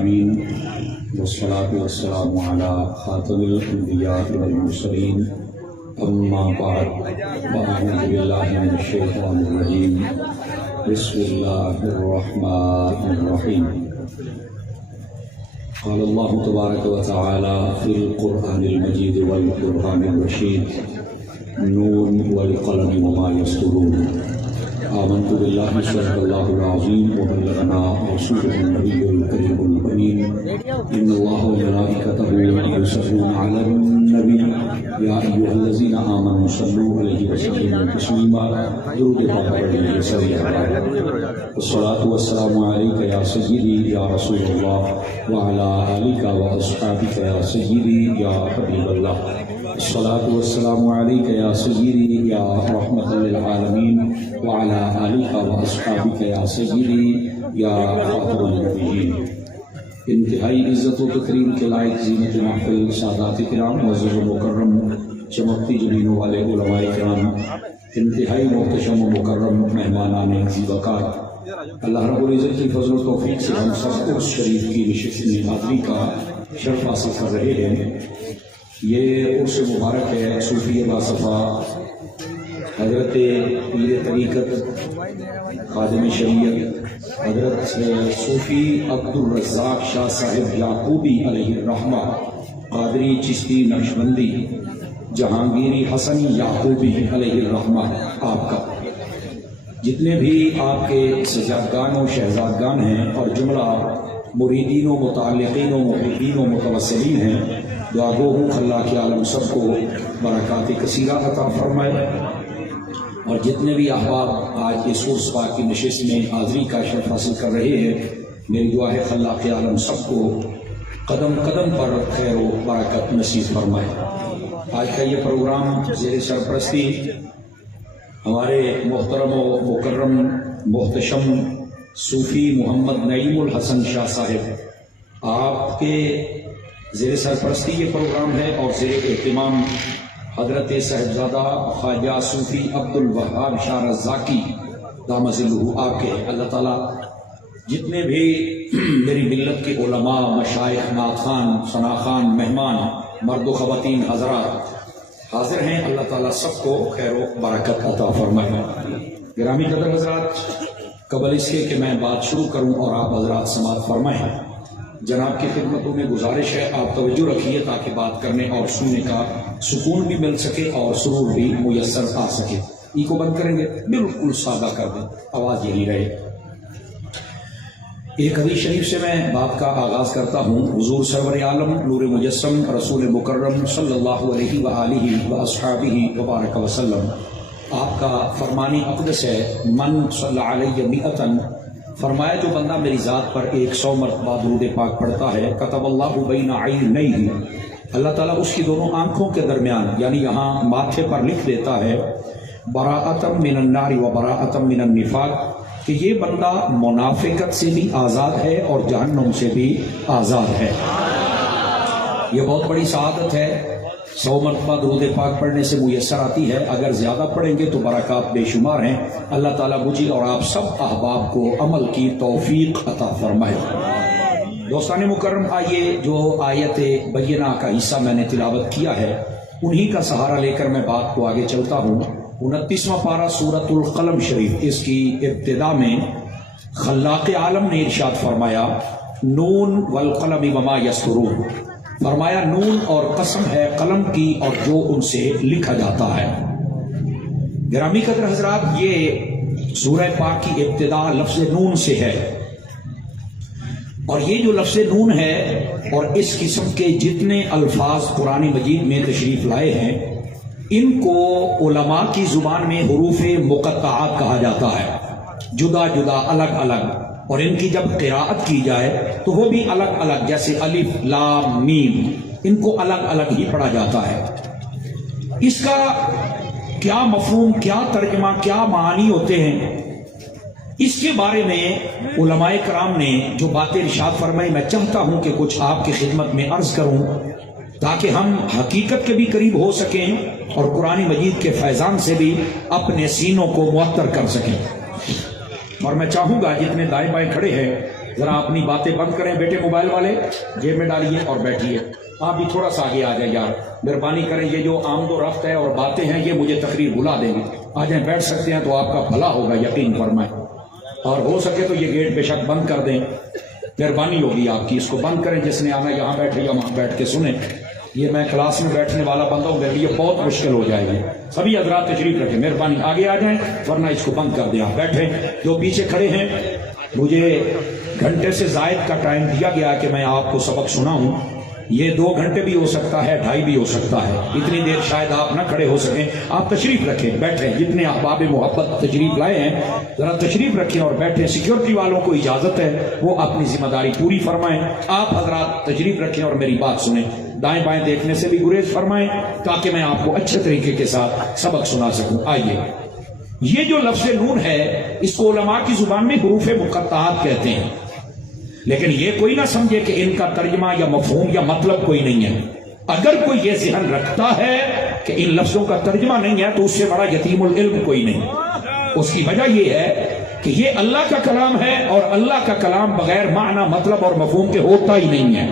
العالمين والصلاة والسلام على خاتم الأنبياء والمرسلين أما بعد فأعوذ بالله من الشيطان الرجيم بسم الله الرحمن الرحيم قال الله تبارك وتعالى في القرآن المجيد والقرآن الرشيد نون والقلم وما يسطرون آمنت بالله صدق الله العظيم وبلغنا رسوله النبي الكريم الأمين إن الله وملائكته يصلون على النبي يا أيها الذين آمنوا صلوا عليه وسلموا تسليما درود والصلاة والسلام عليك يا سيدي يا رسول الله وعلى آلك وأصحابك يا سيدي يا حبيب الله الصلاة والسلام عليك يا سيدي يا رحمة للعالمين وعلى آلك وأصحابك يا سيدي يا خاتم النبيين. انتہائی عزت و تکریم کے لائق زینت محفل سادات کرام معزز و مکرم چمکتی جبینوں والے علماء کرام انتہائی محتشم و مکرم مہمانان زیبکار اللہ رب العزت کی فضل و توفیق سے ہم سب عرس شریف کی نشست میں حاضری کا شرف حاصل کر رہے ہیں. یہ عرس مبارک ہے صوفی باصفا حضرت پیر طریقت خادم شریعت حضرت صوفی عبدالرزاق شاہ صاحب یعقوبی علیہ الرحمہ قادری چشتی نقشبندی جہانگیری حسنی یعقوبی علیہ الرحمہ آپ کا جتنے بھی آپ کے سجادگان و شہزادگان ہیں اور جملہ مریدین و متعلقین و محبین و متوسلین ہیں دعا گو ہوں اللہ کے عالم سب کو برکات کثیرہ عطا فرمائے. اور جتنے بھی احباب آج اس عرس پاک کی نشست میں حاضری کا شرف حاصل کر رہے ہیں میری دعا ہے اللہ کے عالم سب کو قدم قدم پر خیر و برکت نصیب فرمائے. آج کا یہ پروگرام زیر سرپرستی ہمارے محترم و مکرم محتشم صوفی محمد نعیم الحسن شاہ صاحب آپ کے زیر سرپرستی یہ پروگرام ہے اور زیر اہتمام حضرت صاحبزادہ خواجہ صوفی عبدالوہاب شاہ رزاقی دامت ظلہ آپ کے. اللہ تعالیٰ جتنے بھی میری ملت کے علماء مشائخ نعت خوان ثنا خوان مہمان مرد و خواتین حضرات حاضر ہیں اللہ تعالیٰ سب کو خیر و برکت عطا فرمائے. گرامی قدر حضرات قبل اس کے کہ میں بات شروع کروں اور آپ حضرات سماعت فرمائیں جناب کی خدمتوں میں گزارش ہے آپ توجہ رکھیے تاکہ بات کرنے اور سننے کا سکون بھی مل سکے اور سرور بھی میسر آ سکے. ای کو بند کریں گے بالکل سادہ کر دیں آواز یہی رہے. ایک حدیث شریف سے میں بات کا آغاز کرتا ہوں. حضور سرور عالم نور مجسم رسول مکرم صلی اللہ علیہ وآلہ واصحابہ وبارک وسلم آپ کا فرمانی اقدس ہے من صلی علیہ مئتن فرمایا جو بندہ میری ذات پر 100 مرتبہ درود پاک پڑھتا ہے کتب اللہ بین عینیہ اللہ تعالیٰ اس کی دونوں آنکھوں کے درمیان یعنی یہاں ماتھے پر لکھ دیتا ہے براءۃ من النار و براءۃ من النفاق کہ یہ بندہ منافقت سے بھی آزاد ہے اور جہنم سے بھی آزاد ہے. یہ بہت بڑی سعادت ہے. 100 مرتبہ درود پاک پڑھنے سے میسر آتی ہے. اگر زیادہ پڑھیں گے تو برکات بے شمار ہیں. اللہ تعالیٰ مجھے اور آپ سب احباب کو عمل کی توفیق عطا فرمائے. دوستان مکرم آئیے جو آیت بینہ کا حصہ میں نے تلاوت کیا ہے انہی کا سہارا لے کر میں بات کو آگے چلتا ہوں. 29واں پارہ سورۃ القلم شریف اس کی ابتدا میں خلاق عالم نے ارشاد فرمایا نون والقلم وما یسطرون فرمایا نون اور قسم ہے قلم کی اور جو ان سے لکھا جاتا ہے. گرامی قدر حضرات یہ سورہ پاک کی ابتدا لفظ نون سے ہے اور یہ جو لفظ نون ہے اور اس قسم کے جتنے الفاظ قرآن مجید میں تشریف لائے ہیں ان کو علماء کی زبان میں حروف مقطعات کہا جاتا ہے. جدا جدا الگ الگ اور ان کی جب قراءت کی جائے تو وہ بھی الگ الگ جیسے الف لام میم ان کو الگ الگ ہی پڑھا جاتا ہے. اس کا کیا مفہوم کیا ترجمہ کیا معانی ہوتے ہیں اس کے بارے میں علماء کرام نے جو باتیں ارشاد فرمائی میں چاہتا ہوں کہ کچھ آپ کی خدمت میں عرض کروں تاکہ ہم حقیقت کے بھی قریب ہو سکیں اور قرآن مجید کے فیضان سے بھی اپنے سینوں کو معطر کر سکیں. اور میں چاہوں گا جتنے دائیں بائیں کھڑے ہیں ذرا اپنی باتیں بند کریں بیٹے، موبائل والے جیب میں ڈالیے اور بیٹھیے. آپ بھی تھوڑا سا آگے آ جائیں یار، مہربانی کریں. یہ جو آمد و رفت ہے اور باتیں ہیں یہ مجھے تقریر بلا دیں گی. آ جائیں، بیٹھ سکتے ہیں تو آپ کا بھلا ہوگا، یقین فرمائیں. اور ہو سکے تو یہ گیٹ بے شک بند کر دیں، مہربانی ہوگی آپ کی. اس کو بند کریں. جس نے آنا یہاں بیٹھے یا وہاں بیٹھ کے سنیں. یہ میں کلاس میں بیٹھنے والا بندہ ہوں، میرے لیے بہت مشکل ہو جائے گی. سبھی حضرات تشریف رکھیں، مہربانی آگے آ جائیں، ورنہ اس کو بند کر دیں. آپ بیٹھیں. جو پیچھے کھڑے ہیں، مجھے گھنٹے سے زائد کا ٹائم دیا گیا کہ میں آپ کو سبق سناؤں. یہ 2 گھنٹے بھی ہو سکتا ہے، 2.5 بھی ہو سکتا ہے. اتنی دیر شاید آپ نہ کھڑے ہو سکیں. آپ تشریف رکھیں، بیٹھیں. جتنے احباب محبت تشریف لائے ہیں ذرا تشریف رکھیں اور بیٹھیں. سیکیورٹی والوں کو اجازت ہے وہ اپنی ذمہ داری پوری فرمائیں. آپ حضرات تشریف رکھیں اور میری بات سنیں. دائیں بائیں دیکھنے سے بھی گریز فرمائیں تاکہ میں آپ کو اچھے طریقے کے ساتھ سبق سنا سکوں. آئیے، یہ جو لفظ نون ہے اس کو علماء کی زبان میں حروف مقطعات کہتے ہیں. لیکن یہ کوئی نہ سمجھے کہ ان کا ترجمہ یا مفہوم یا مطلب کوئی نہیں ہے. اگر کوئی یہ ذہن رکھتا ہے کہ ان لفظوں کا ترجمہ نہیں ہے تو اس سے بڑا یتیم العلم کوئی نہیں. اس کی وجہ یہ ہے کہ یہ اللہ کا کلام ہے اور اللہ کا کلام بغیر معنی، مطلب اور مفہوم کے ہوتا ہی نہیں ہے.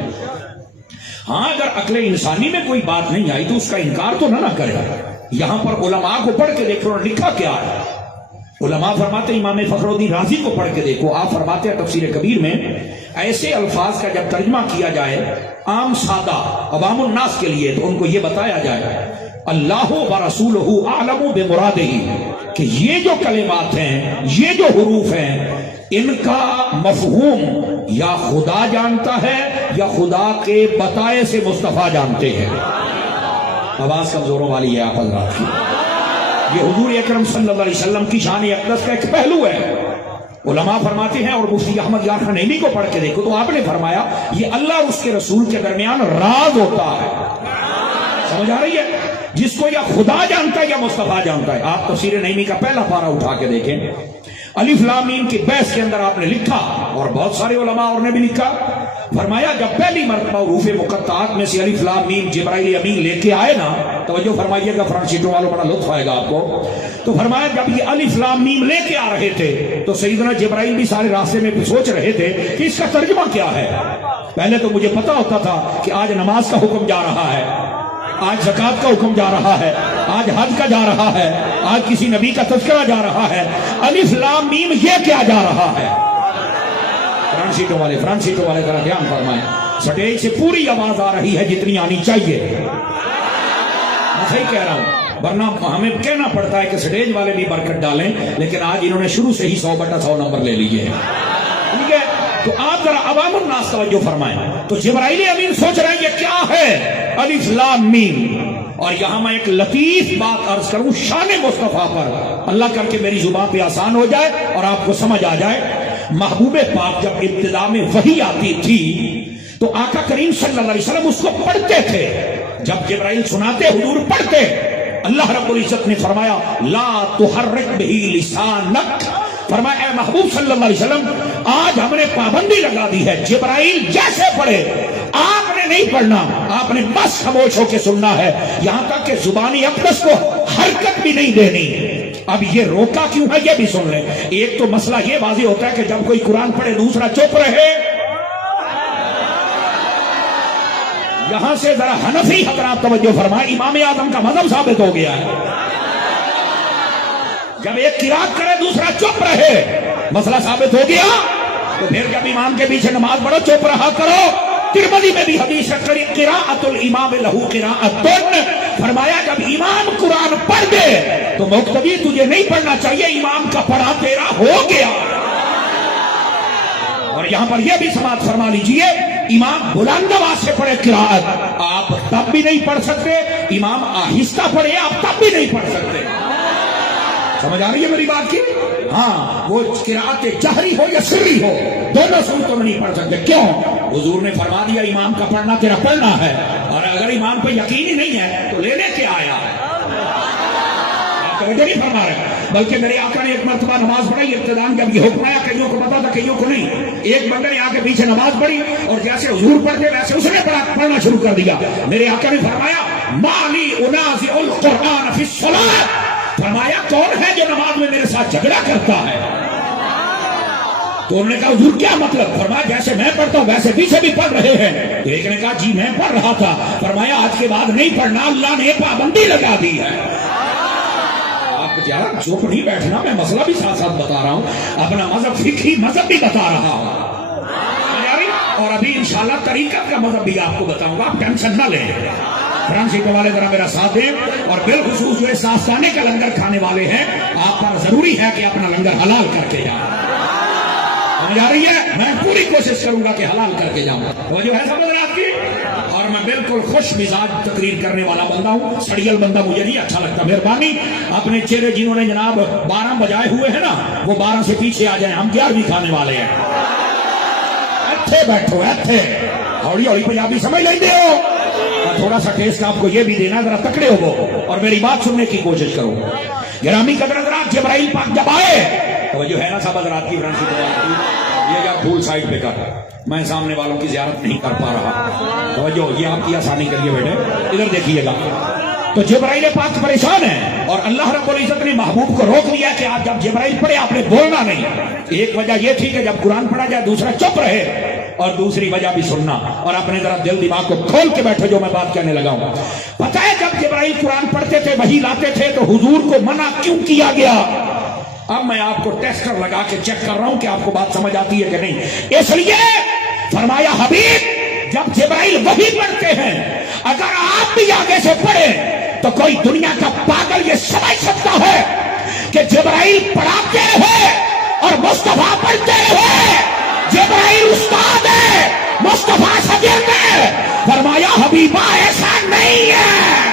ہاں، اگر عقل انسانی میں کوئی بات نہیں آئی تو اس کا انکار تو نہ کرے. یہاں پر علماء کو پڑھ کے دیکھو اور لکھا کیا ہے. علماء فرماتے ہیں، امام فخر الدین رازی کو پڑھ کے دیکھو. آپ فرماتے ہیں تفسیر کبیر میں ایسے الفاظ کا جب ترجمہ کیا جائے عام سادہ عوام الناس کے لیے تو ان کو یہ بتایا جائے اللہ و رسولہ اعلم بمرادہ، کہ یہ جو کلمات ہیں، یہ جو حروف ہیں، ان کا مفہوم یا خدا جانتا ہے یا خدا کے بتائے سے مصطفیٰ جانتے ہیں. آواز کمزوروں والی ہے آپ حضرات کی. یہ حضور اکرم صلی اللہ علیہ وسلم کی شان اقدس کا ایک پہلو ہے. علماء فرماتے ہیں، اور مفتی احمد یار خنیمی کو پڑھ کے دیکھو تو آپ نے فرمایا یہ اللہ اور اس کے رسول کے درمیان راز ہوتا ہے. سمجھ آ رہی ہے؟ جس کو یا خدا جانتا ہے یا مصطفیٰ جانتا ہے. آپ تفسیر نعیمی کا پہلا پارہ اٹھا کے دیکھیں. الف لام میم کی بحث کے اندر آپ نے لکھا اور بہت سارے علماء اور نے بھی لکھا. فرمایا جب پہلی مرتبہ حروف مقطعات میں سے الف لام میم جبرائیل امین لے کے آئے نا، توجہ فرمائیے گا فرنٹ سیٹوں والوں، بڑا لطف آئے گا آپ کو. تو فرمایا جب یہ الف لام میم لے کے آ رہے تھے تو سیدنا جبرائیل بھی سارے راستے میں سوچ رہے تھے کہ اس کا ترجمہ کیا ہے. پہلے تو مجھے پتا ہوتا تھا کہ آج نماز کا حکم جا رہا ہے، آج زکات کا حکم جا رہا ہے، آج حج کا جا رہا ہے، آج کسی نبی کا تذکرہ جا رہا ہے. الف لام میم یہ کیا جا رہا ہے؟ فرنٹ سیٹوں والے ذرا دھیان فرمائیں. سٹیج سے پوری آواز آ رہی ہے جتنی آنی چاہیے. میں صحیح کہہ رہا ہوں، ورنہ ہمیں کہنا پڑتا ہے کہ سٹیج والے بھی برکت ڈالیں، لیکن آج انہوں نے شروع سے ہی 100/100 نمبر لے لیے ہیں. ٹھیک ہے، تو آپ ذرا عوام الناس توجہ فرمائیں. تو جبرائیل امین سوچ رہے ہیں یہ کیا ہے الف لام میم. اور یہاں میں ایک لطیف بات عرض کروں شان مصطفیٰ پر، اللہ کر کے میری زبان پہ آسان ہو جائے اور آپ کو سمجھ آ جائے. محبوب پاک جب ابتدا میں وحی آتی تھی تو آقا کریم صلی اللہ علیہ وسلم اس کو پڑھتے تھے. جب جبرائیل سناتے حضور پڑھتے. اللہ رب العزت نے فرمایا لا تحرک بہ لسانک، فرمایا اے محبوب صلی اللہ علیہ وسلم آج ہم نے پابندی لگا دی ہے، جبرائیل جیسے پڑھے آپ نے نہیں پڑھنا، آپ نے بس خاموش ہو کے سننا ہے، یہاں تک کہ زبانی اقدس کو حرکت بھی نہیں دینی. اب یہ روکا کیوں ہے یہ بھی سن لیں. ایک تو مسئلہ یہ واضح ہوتا ہے کہ جب کوئی قرآن پڑھے دوسرا چپ رہے. یہاں سے ذرا حنفی حضرات توجہ فرمائیں، امام اعظم کا مذہب ثابت ہو گیا ہے. جب ایک قرات کرے دوسرا چپ رہے، مسئلہ ثابت ہو گیا. تو پھر جب امام کے پیچھے نماز پڑھو چپ رہا کرو. ترمذی میں بھی حدیث ہے قراءۃ الامام لہو قراءۃ، فرمایا جب امام قرآن پڑھ دے تو مقتدی تجھے نہیں پڑھنا چاہیے، امام کا پڑھا تیرا ہو گیا. اور یہاں پر یہ بھی سماعت فرما لیجئے، امام بلند آواز سے پڑھے قراءت آپ تب بھی نہیں پڑھ سکتے، امام آہستہ پڑھے آپ تب بھی نہیں پڑھ سکتے. سمجھ آ رہی ہے میری بات کی؟ ہاں، وہ قراءت جہری ہو یا سری ہو دونوں صورتوں میں نہیں پڑھ سکتے. کیوں؟ حضور نے فرما دیا امام کا پڑھنا تیرا پڑھنا ہے، اور اگر امام پہ یقین ہی نہیں ہے تو لینے کے آیا. آپ توجہ نہیں فرما رہے. بلکہ میرے آقا نے ایک مرتبہ نماز پڑھی، ابتدان جب یہ حکم آیا کئیوں کو پتا تھا کئیوں کو نہیں. ایک بندے نے آ کے پیچھے نماز پڑھی اور جیسے حضور پڑھتے ویسے اس نے پڑھنا شروع کر دیا. میرے آقا نے فرمایا مالی انازع القرآن فی الصلاۃ، فرمایا کون ہے جو نماز میں میرے ساتھ جھگڑا کرتا ہے؟ تو انہوں نے کہا حضور کیا مطلب؟ فرمایا جیسے میں پڑھتا ہوں ویسے پیچھے بھی پڑھ رہے ہیں. تو ایک نے کہا جی میں پڑھ رہا تھا. فرمایا آج کے بعد نہیں پڑھنا، اللہ نے پابندی لگا دی ہے. آپ یار چپ نہیں بیٹھنا، میں مسئلہ بھی ساتھ ساتھ بتا رہا ہوں، اپنا مذہب فقہی مذہب بھی بتا رہا ہوں، اور ابھی انشاءاللہ طریقت کا مذہب بھی آپ کو بتاؤں گا، آپ ٹینشن نہ لیں. فرانسیسیوں والے ذرا میرا ساتھ دیں، اور بالخصوص جو اس آستانے کا لنگر کھانے والے ہیں، آپ پر ضروری ہے کہ اپنا لنگر حلال کر کے جائیں. سمجھ آ رہی ہے؟ میں پوری کوشش کروں گا کہ حلال کر کے جاؤں. وہ جو ہے سمجھ رہے آپ کی، اور میں بالکل خوش مزاج تقریر کرنے والا بندہ ہوں، سڑیل بندہ مجھے نہیں اچھا لگتا. مہربانی اپنے چہرے جنہوں نے جناب 12 بجائے ہوئے ہیں نا، وہ 12 سے پیچھے آ جائیں، ہم 11ویں کھانے والے ہیں. ایتھے بیٹھو ایتھے، ہوڑی ہوڑی پنجابی سمجھ لیں دے ہو. تھوڑا سا ٹیسٹ آپ کو یہ بھی دینا، ذرا تکڑے ہو اور میری بات سننے کی کوشش کرو. گرامی قدر حضرات، جبرائیل پاک جب آئے، توجہ ہے نا صاحب حضرات کی، فرانسی کی یہ جا پھول سائڈ پہ کر، میں سامنے والوں کی زیارت نہیں کر پا رہا. توجہ یہ آپ کی آسانی کریے بیٹے، ادھر دیکھیے گا. تو جبرائیل پاک پریشان ہے، اور اللہ رب العزت نے محبوب کو روک دیا کہ آپ جب جبرائیل پڑھے آپ نے بولنا نہیں. ایک وجہ یہ تھی کہ جب قرآن پڑھا جائے دوسرا چپ رہے، اور دوسری وجہ بھی سننا. اور اپنے ذرا دل دماغ کو کھول کے بیٹھے جو میں بات کہنے لگا ہوں. پتہ ہے جب جبرائیل قرآن پڑھتے تھے وحی لاتے تھے تو حضور کو منع کیوں کیا گیا؟ اب میں آپ کو ٹیسٹر لگا کے چیک کر رہا ہوں کہ آپ کو بات سمجھ آتی ہے کہ نہیں. اس لیے فرمایا حبیب جب جبرائیل وحی پڑھتے ہیں، اگر آپ بھی آگے سے پڑھیں تو کوئی دنیا کا پاگل یہ سمجھ سکتا ہے کہ جبرائیل پڑھاتے رہے اور مصطفیٰ پڑھتے رہے. جبرائیل استاد ہے، مصطفیٰ شاگرد ہے. فرمایا حبیبہ ایسا نہیں ہے.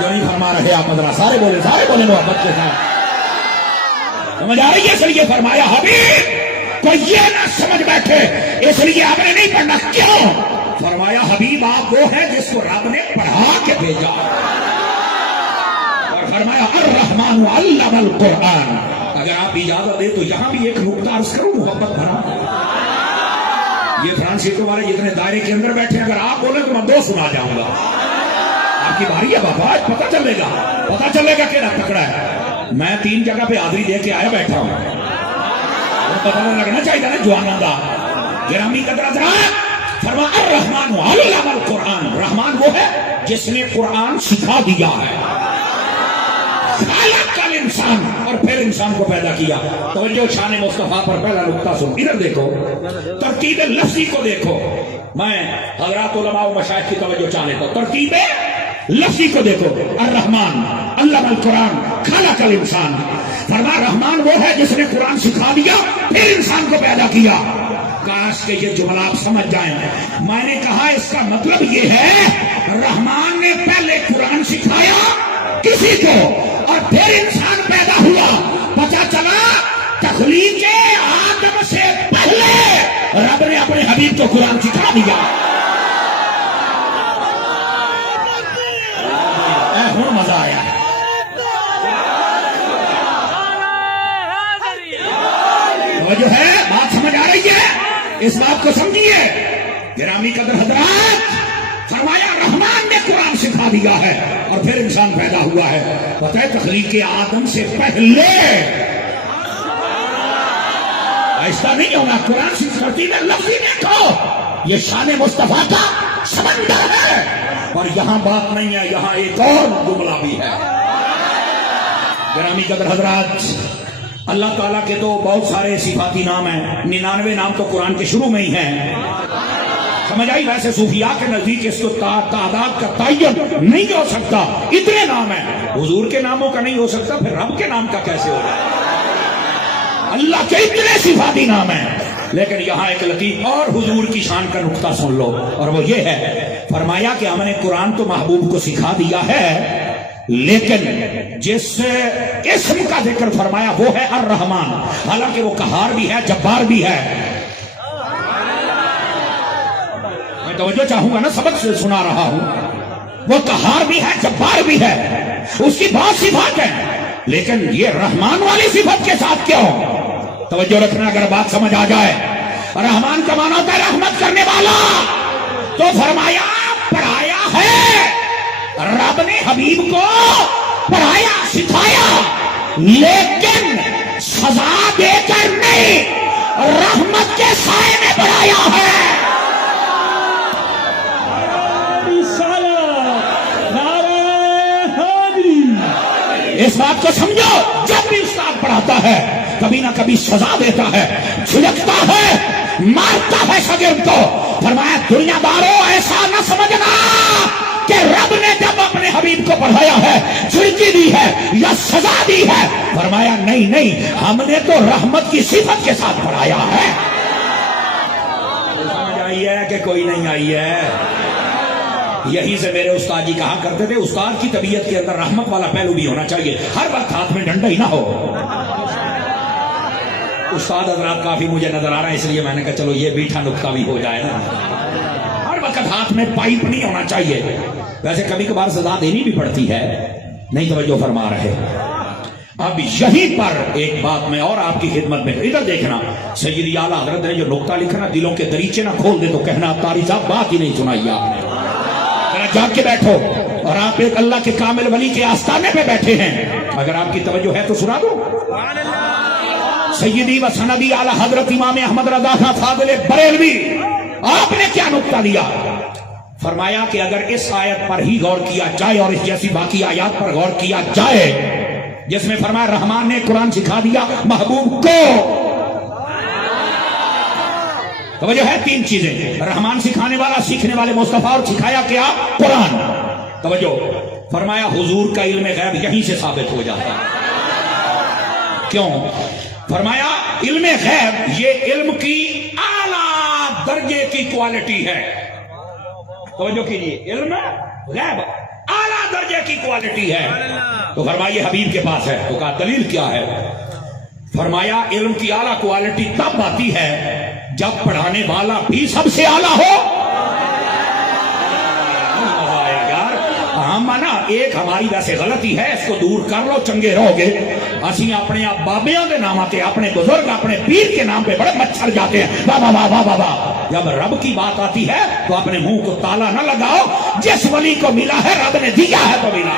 جو نہیں فرما رہے آپ مدرہ، سارے بولے محبت کے ساتھ. سمجھ آ رہی ہے؟ اس لیے فرمایا حبیب کوئی یہ نہ سمجھ بیٹھے اس لیے آپ نے نہیں پڑھنا. کیوں؟ فرمایا حبیب آپ وہ ہے جس کو رب نے پڑھا کے بھیجا. اور فرمایا الرحمن علم القرآن. اگر آپ اجازت دیں تو یہاں بھی ایک نقطہ عرض کروں محبت بھرا. یہ فرانسیسیوں والے جتنے دائرے کے اندر بیٹھے، اگر آپ بولیں تو میں 2 سنا جاؤں گا. آپ کی باری ہے بابا، آج پتہ چلے گا کہ نہ تکڑا ہے. میں 3 جگہ پہ حاضری دے کے آیا بیٹھا ہوں، پتہ نہ لگنا چاہیے نا جوانوں کا. گرامی قدر حضرات، فرمایا الرحمن علم القرآن. رحمان وہ ہے جس نے قرآن سکھا دیا ہے. خالق الانسان، اور پھر انسان کو پیدا کیا. توجہ شان مصطفیٰ پر پہلا نقطہ سن. ادھر دیکھو، ترتیب لفظی کو دیکھو. میں حضرات علماء و مشائخ کی توجہ چاہ لیتا ہوں. ترتیب لفظی کو دیکھو. الرحمن علم القرآن خلق الانسان. فرمایا رحمان وہ ہے جس نے قرآن سکھا دیا پھر انسان کو پیدا کیا. کاش کہ یہ جملہ آپ سمجھ جائیں. میں نے کہا اس کا مطلب یہ ہے رحمان نے پہلے قرآن سکھایا کسی کو اور پھر انسان پیدا ہوا. پتہ چلا تخلیق آدم سے پہلے رب نے اپنے حبیب کو قرآن سکھا دیا. ہوں مزہ آیا. جو ہے بات سمجھ آ رہی ہے؟ اس بات کو سمجھیے گرامی قدر حضرات. فرمایا رحمان نے قرآن سکھا دیا ہے اور پھر انسان پیدا ہوا ہے. پتہ ہے تخلیق آدم سے پہلے ایسا نہیں ہونا. قرآن سے ترتیب لفظی دیکھو، یہ شان مصطفیٰ کا سمندر ہے. اور یہاں بات نہیں ہے، یہاں ایک اور جملہ بھی ہے. گرامی قدر حضرات، اللہ تعالیٰ کے تو بہت سارے صفاتی نام ہیں. 99 نام تو قرآن کے شروع میں ہی ہیں. سمجھ آئی؟ ویسے صوفیاء کے نزدیک اس کو تعداد کا تعین نہیں ہو سکتا، اتنے نام ہیں. حضور کے ناموں کا نہیں ہو سکتا، پھر رب کے نام کا کیسے ہوگا؟ اللہ کے اتنے صفاتی نام ہیں. لیکن یہاں ایک لطیف اور حضور کی شان کا نقطہ سن لو، اور وہ یہ ہے فرمایا کہ ہم نے قرآن تو محبوب کو سکھا دیا ہے، لیکن جس اسم کا ذکر فرمایا وہ ہے الرحمن. حالانکہ وہ قہار بھی ہے، جبار بھی ہے. میں توجہ چاہوں گا نا، سبق سے سنا رہا ہوں. وہ قہار بھی ہے، جبار بھی ہے، اس کی بہت صفات ہیں. لیکن یہ رحمان والی صفت کے ساتھ کیوں؟ توجہ رکھنا اگر بات سمجھ آ جائے. رحمان کا معنی ہوتا ہے رحمت کرنے والا. تو فرمایا پڑھایا ہے، رب نے حبیب کو پڑھایا سکھایا، لیکن سزا دے کر نہیں رحمت کے سائے میں بڑھایا ہے. اس بات کو سمجھو, جب بھی استاد پڑھاتا ہے کبھی نہ کبھی سزا دیتا ہے, جھڑکتا ہے, مارتا ہے شاگرد کو. فرمایا دنیا داروں ایسا نہ سمجھنا کہ رب نے جب اپنے حبیب کو پڑھایا ہے جھڑکی دی ہے یا سزا دی ہے. فرمایا نہیں نہیں, ہم نے تو رحمت کی صفت کے ساتھ پڑھایا ہے. سمجھ آئی ہے کہ کوئی نہیں آئی ہے؟ یہی سے میرے استاد جی کہا کرتے تھے, استاد کی طبیعت کے اندر رحمت والا پہلو بھی ہونا چاہیے, ہر وقت ہاتھ میں ڈنڈا ہی نہ ہو. استاد حضرات کافی مجھے نظر آ رہا ہے, اس لیے میں نے کہا چلو یہ بیٹھا نکتہ بھی ہو جائے نا. ہر وقت ہاتھ میں پائپ نہیں ہونا چاہیے. ویسے کبھی کبھار سزا دینی بھی پڑتی ہے, نہیں توجہ فرما رہے. اب یہیں پر ایک بات میں اور آپ کی خدمت میں, ادھر دیکھنا, سیدی اعلیٰ حضرت نے جو نکتہ لکھنا دلوں کے دریچے نہ کھول دے تو کہنا تاری صاحب بات ہی نہیں سنائی آپ نے. جاگ کے بیٹھو, اور آپ ایک اللہ کے کامل ولی کے آستانے پہ بیٹھے ہیں, اگر آپ کی توجہ ہے تو سنا دو. سیدی و سندی اعلیٰ حضرت امام احمد رضا خان فاضل بریلوی, آپ نے کیا نکتہ دیا؟ فرمایا کہ اگر اس آیت پر ہی غور کیا جائے اور اس جیسی باقی آیات پر غور کیا جائے جس میں فرمایا رحمان نے قرآن سکھا دیا محبوب کو. توجہ ہے, تین چیزیں, رحمان سکھانے والا, سیکھنے والے مصطفیٰ, اور سکھایا کیا؟ قرآن. توجہ, فرمایا حضور کا علم غیب یہیں سے ثابت ہو جاتا ہے. کیوں؟ فرمایا علم غیب یہ علم کی اعلیٰ درجے کی کوالٹی ہے. توجہ کیجیے, علم غیب اعلیٰ درجے کی کوالٹی ہے. تو فرمائیے حبیب کے پاس ہے, تو کہا دلیل کیا ہے؟ فرمایا علم کی اعلیٰ کوالٹی تب آتی ہے جب پڑھانے والا بھی سب سے اعلیٰ ہو. ہم نا ایک ہماری ویسے غلطی ہے, اس کو دور کر لو چنگے رہو گے. اسی اپنے آپ بابیاں کے نام آتے, اپنے بزرگ اپنے پیر کے نام پہ بڑے مچھر جاتے ہیں. بابا بابا بابا, جب رب کی بات آتی ہے تو اپنے منہ کو تالا نہ لگاؤ. جس ولی کو ملا ہے رب نے دیا ہے تو ملا.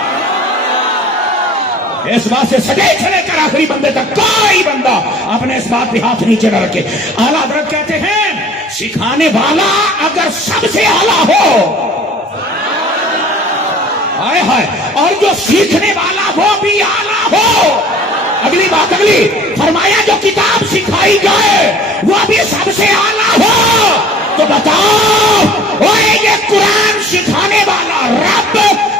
اس بات سے سجے سے لے کر آخری بندے تک کوئی بندہ اپنے اس بات پہ ہاتھ نیچے نہ رکھے. اعلیٰ حضرت کہتے ہیں سکھانے والا اگر سب سے اعلیٰ ہو, ہائے ہائے, اور جو سیکھنے والا وہ بھی اعلیٰ ہو. اگلی بات اگلی, فرمایا جو کتاب سکھائی جائے وہ بھی سب سے اعلیٰ ہو. تو بتاؤ اوے یہ قرآن سکھانے والا رب,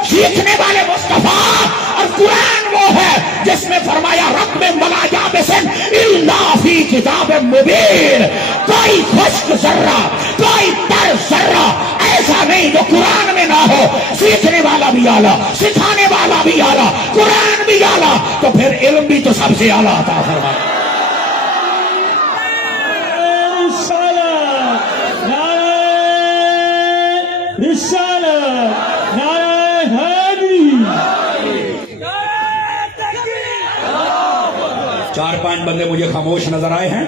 سیکھنے والے مصطفیٰ, اور قرآن وہ ہے جس میں فرمایا رب میں ولا یابسن الا فی کتاب مبین. کوئی خشک ذرہ, کوئی تر ذرہ ایسا نہیں جو قرآن میں نہ ہو. سیکھنے والا بھی اعلیٰ, سکھانے والا بھی اعلیٰ, قرآن بھی اعلیٰ, تو پھر علم بھی تو سب سے اعلیٰ عطا فرمایا. چار پانچ بندے مجھے خاموش نظر آئے ہیں.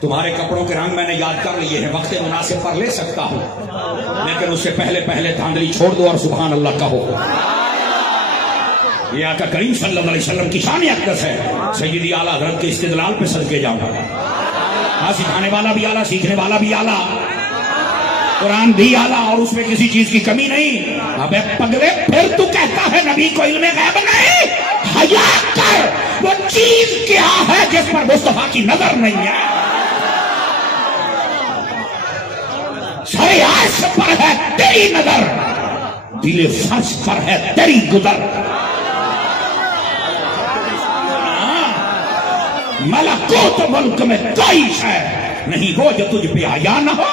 تمہارے کپڑوں کے رنگ میں نے یاد کر لیے ہیں, وقت مناسب پر لے سکتا ہوں, لیکن اس سے پہلے دھاندلی چھوڑ دو اور سبحان اللہ کہو. یہ آقا کریم صلی اللہ علیہ وسلم کی شان اقدس ہے. سیدی اعلیٰ حضرت کے استدلال پہ صدقے جاؤں. ہاں, سکھانے والا بھی اعلیٰ, سیکھنے والا بھی اعلیٰ, قرآن بھی اعلیٰ, اور اس میں کسی چیز کی کمی نہیں. ابے پگلے, پھر تو کہتا ہے نبی کو علم غیب نہیں. حیا کر, وہ چیز کیا ہے جس پر مصطفیٰ کی نظر نہیں ہے؟ سارے عرش پر ہے تیری نظر, دل فرش پر ہے تیری گزر. ملکوت ملک میں کوئی شے نہیں وہ جو تجھ پہ حیا نہ ہو.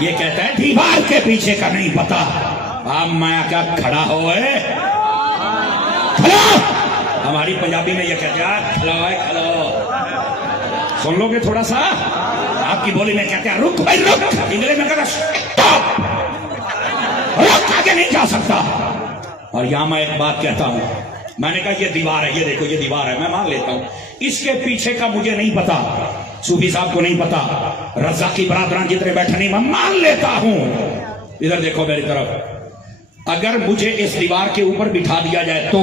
یہ کہتا ہے دیوار کے پیچھے کا نہیں پتا. اب میں کیا کھڑا ہوئے, کھڑا. ہماری پنجابی میں یہ کہتے ہیں کھلو ہے کھلو. سن لو گے تھوڑا سا, آپ کی بولی میں کہتے ہیں رک بھائی رک, انگلش میں کہتا اسٹاپ, رک, آگے نہیں جا سکتا. اور یہاں میں ایک بات کہتا ہوں, میں نے کہا یہ دیوار ہے, یہ دیکھو یہ دیوار ہے, میں مان لیتا ہوں. اس کے پیچھے کا مجھے نہیں پتا, صوفی صاحب کو نہیں پتا, رزاقی برادران جتنے بیٹھے نہیں, میں مان لیتا ہوں. ادھر دیکھو میری طرف, اگر مجھے اس دیوار کے اوپر بٹھا دیا جائے تو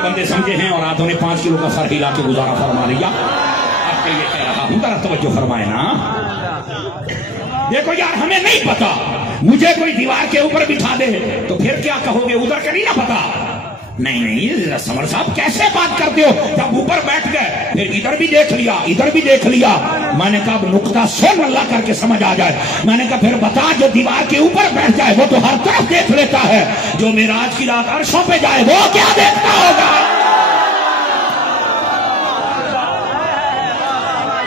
میرے بندے سمجھے ہیں اور آدھوں نے 5 کلو کا سر ہلا کے گزارا فرما لیا. اب کہ یہ کہہ رہا ہوں ذرا توجہ فرمائے نا. دیکھو یار ہمیں نہیں پتا, مجھے کوئی دیوار کے اوپر بٹھا دے تو پھر کیا کہو گے, ادھر کا نہیں نا پتا. نہیں سمر صاحب کیسے بات کرتے ہو, جب اوپر بیٹھ گئے پھر ادھر بھی دیکھ لیا ادھر بھی دیکھ لیا. میں نے کہا اب نقطہ سن اللہ کر کے سمجھ آ جائے. میں نے کہا پھر بتا جو دیوار کے اوپر بیٹھ جائے وہ تو ہر طرف دیکھ لیتا ہے, جو معراج کی رات عرشوں پہ جائے وہ کیا دیکھتا ہوگا.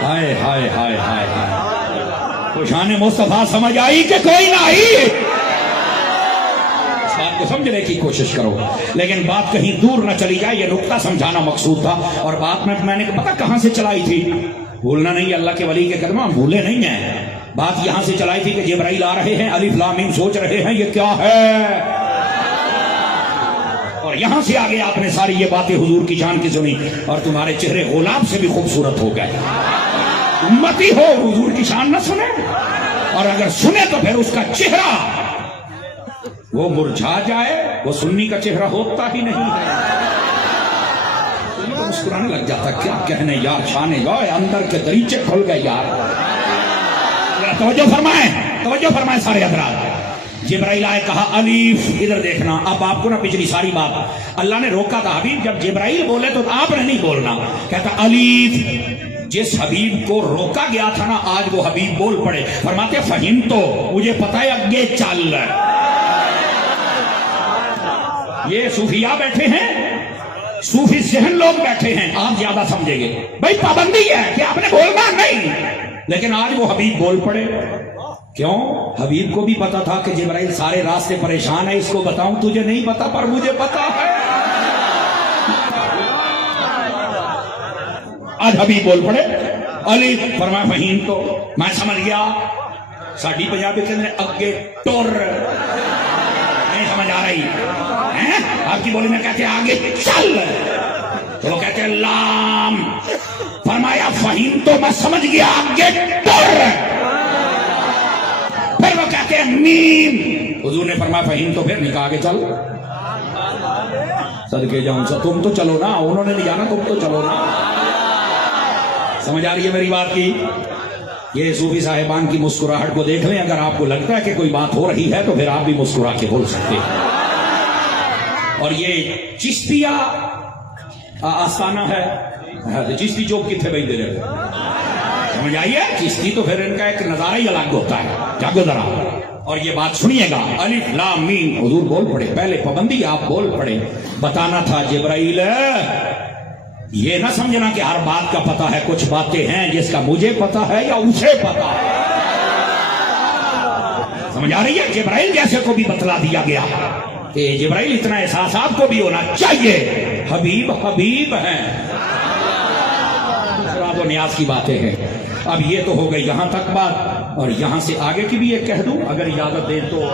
ہائے ہائے ہائے ہائے ہائے, شان مصطفیٰ سمجھ آئی کہ کوئی نہ آئی. بات کو سمجھنے کی کوشش کرو, لیکن بات کہیں دور نہ چلی جائے, یہ نقطہ سمجھانا مقصود تھا. اور بات میں نے پتا کہاں سے چلائی تھی, بھولنا نہیں, اللہ کے ولی کے قدم ہم بھولے نہیں ہیں. بات یہاں سے چلائی تھی کہ جبرائیل آ رہے ہیں, الف لام میم سوچ رہے ہیں یہ کیا ہے, اور یہاں سے آگے آپ نے ساری یہ باتیں حضور کی شان کی سنی اور تمہارے چہرے غلام سے بھی خوبصورت ہو گئے. امتی ہو حضور کی شان نہ سنے, اور اگر سنے تو پھر اس کا چہرہ وہ مرجھا جائے, وہ سنی کا چہرہ ہوتا ہی نہیں ہے. تو مسکرانے لگ جاتا, کیا کہنے یار, شانے یار, اندر کے دریچے کھل گئے یار. توجہ فرمائیں سارے حضرات. جبرائیل آئے, کہا الف, ادھر دیکھنا. اب آپ کو نا پچھلی ساری بات اللہ نے روکا تھا, حبیب جب جبرائیل بولے تو آپ نے نہیں بولنا. کہتا الف. جس حبیب کو روکا گیا تھا نا آج وہ حبیب بول پڑے. فرماتے فہم تو مجھے پتا ہے اگے چل. یہ صوفیاء بیٹھے ہیں, صوفی ذہن لوگ بیٹھے ہیں, آپ زیادہ سمجھیں گے. بھائی پابندی ہے کہ آپ نے بولنا نہیں, لیکن آج وہ حبیب بول پڑے. کیوں؟ حبیب کو بھی پتا تھا کہ جبرائیل سارے راستے پریشان ہے, اس کو بتاؤں تجھے نہیں پتا پر مجھے پتا ہے. آج حبیب بول پڑے علی. فرمایا فہیم تو میں سمجھ گیا. ساڈی پنجابی کے اندر اگے ٹور نہیں سمجھ آ رہی, آپ کی بولی میں کہتے ہیں آگے چل, تو وہ کہتے ہیں لام. فرمایا فہیم تو میں سمجھ گیا آگے ٹور. پھر وہ کہتے ہیں میم. حضور نے فرمایا فہیم تو پھر نکاح آگے چل. صدقے جاؤں سا, تم تو چلو نا, انہوں نے نہیں جانا, تم تو چلو نا. سمجھ آ رہی ہے میری بات کی. یہ صوفی صاحبان کی مسکراہٹ کو دیکھ لیں, اگر آپ کو لگتا ہے کہ کوئی بات ہو رہی ہے تو پھر آپ بھی مسکرا کے بول سکتے ہیں. اور یہ چشتیہ آستانہ ہے, چشتی چوک کتنے بھائی دے رہے, سمجھ آئیے. چشتی تو پھر ان کا ایک نظارہ ہی الگ ہوتا ہے, جاگو ذرا. اور یہ بات سنیے گا, الف لام میم. حضور بول پڑے, پہلے پابندی آپ بول پڑے. بتانا تھا جبرائیل, یہ نہ سمجھنا کہ ہر بات کا پتہ ہے, کچھ باتیں ہیں جس کا مجھے پتہ ہے یا اسے پتہ ہے. سمجھ آ رہی ہے. جبرائیل جیسے کو بھی بتلا دیا گیا کہ جبرائیل اتنا احساس آپ کو بھی ہونا چاہیے, حبیب حبیب ہیں. راز و نیاز کی باتیں ہیں. اب یہ تو ہو گئی یہاں تک بات, اور یہاں سے آگے کی بھی ایک کہہ دوں اگر اجازت دیں تو.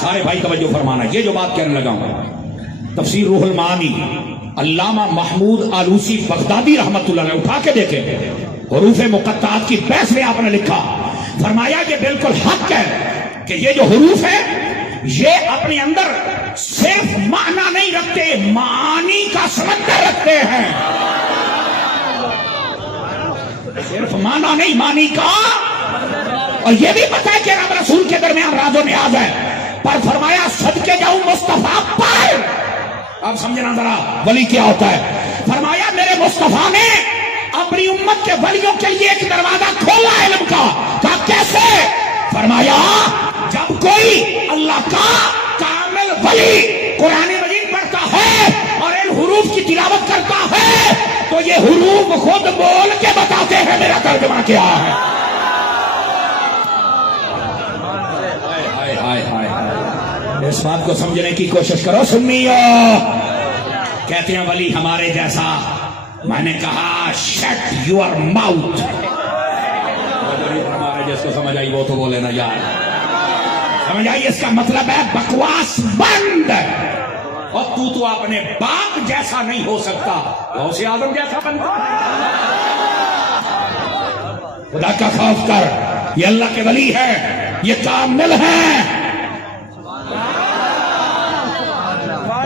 سارے بھائی توجہ فرمانا, یہ جو بات کہنے لگا ہوں تفسیر روح المعانی علامہ محمود آلوسی بغدادی رحمت اللہ نے اٹھا کے دیکھے, حروف مقطعات کی بحث میں آپ نے لکھا, فرمایا یہ بالکل حق ہے کہ یہ جو حروف ہیں یہ اپنے اندر صرف معنی نہیں رکھتے, معانی کا سمندر رکھتے ہیں. صرف معنی نہیں, معنی کا. اور یہ بھی پتا ہے کہ رب رسول کے درمیان راز و نیاز ہے, پر فرمایا صدقے جاؤں مصطفیٰ پر. اب سمجھنا ذرا ولی کیا ہوتا ہے. فرمایا میرے مصطفیٰ نے اپنی امت کے ولیوں کے لیے ایک دروازہ کھولا علم کا. کہا کیسے؟ فرمایا جب کوئی اللہ کا کامل ولی قرآن مجید پڑھتا ہے اور ان حروف کی تلاوت کرتا ہے تو یہ حروف خود بول کے بتاتے ہیں میرا ترجمہ کیا ہے. اس بات کو سمجھنے کی کوشش کرو سنیو. کہتے ہیں ولی ہمارے جیسا. میں نے کہا شٹ یور ماؤتھ. ہمارے جس کو سمجھ آئی وہ تو بولے نا یار. سمجھ آئی, اس کا مطلب ہے بکواس بند. اور تو اپنے باپ جیسا نہیں ہو سکتا, غوث اعظم جیسا بنتا. خدا کا خوف کر, یہ اللہ کے ولی ہے, یہ کامل ہے.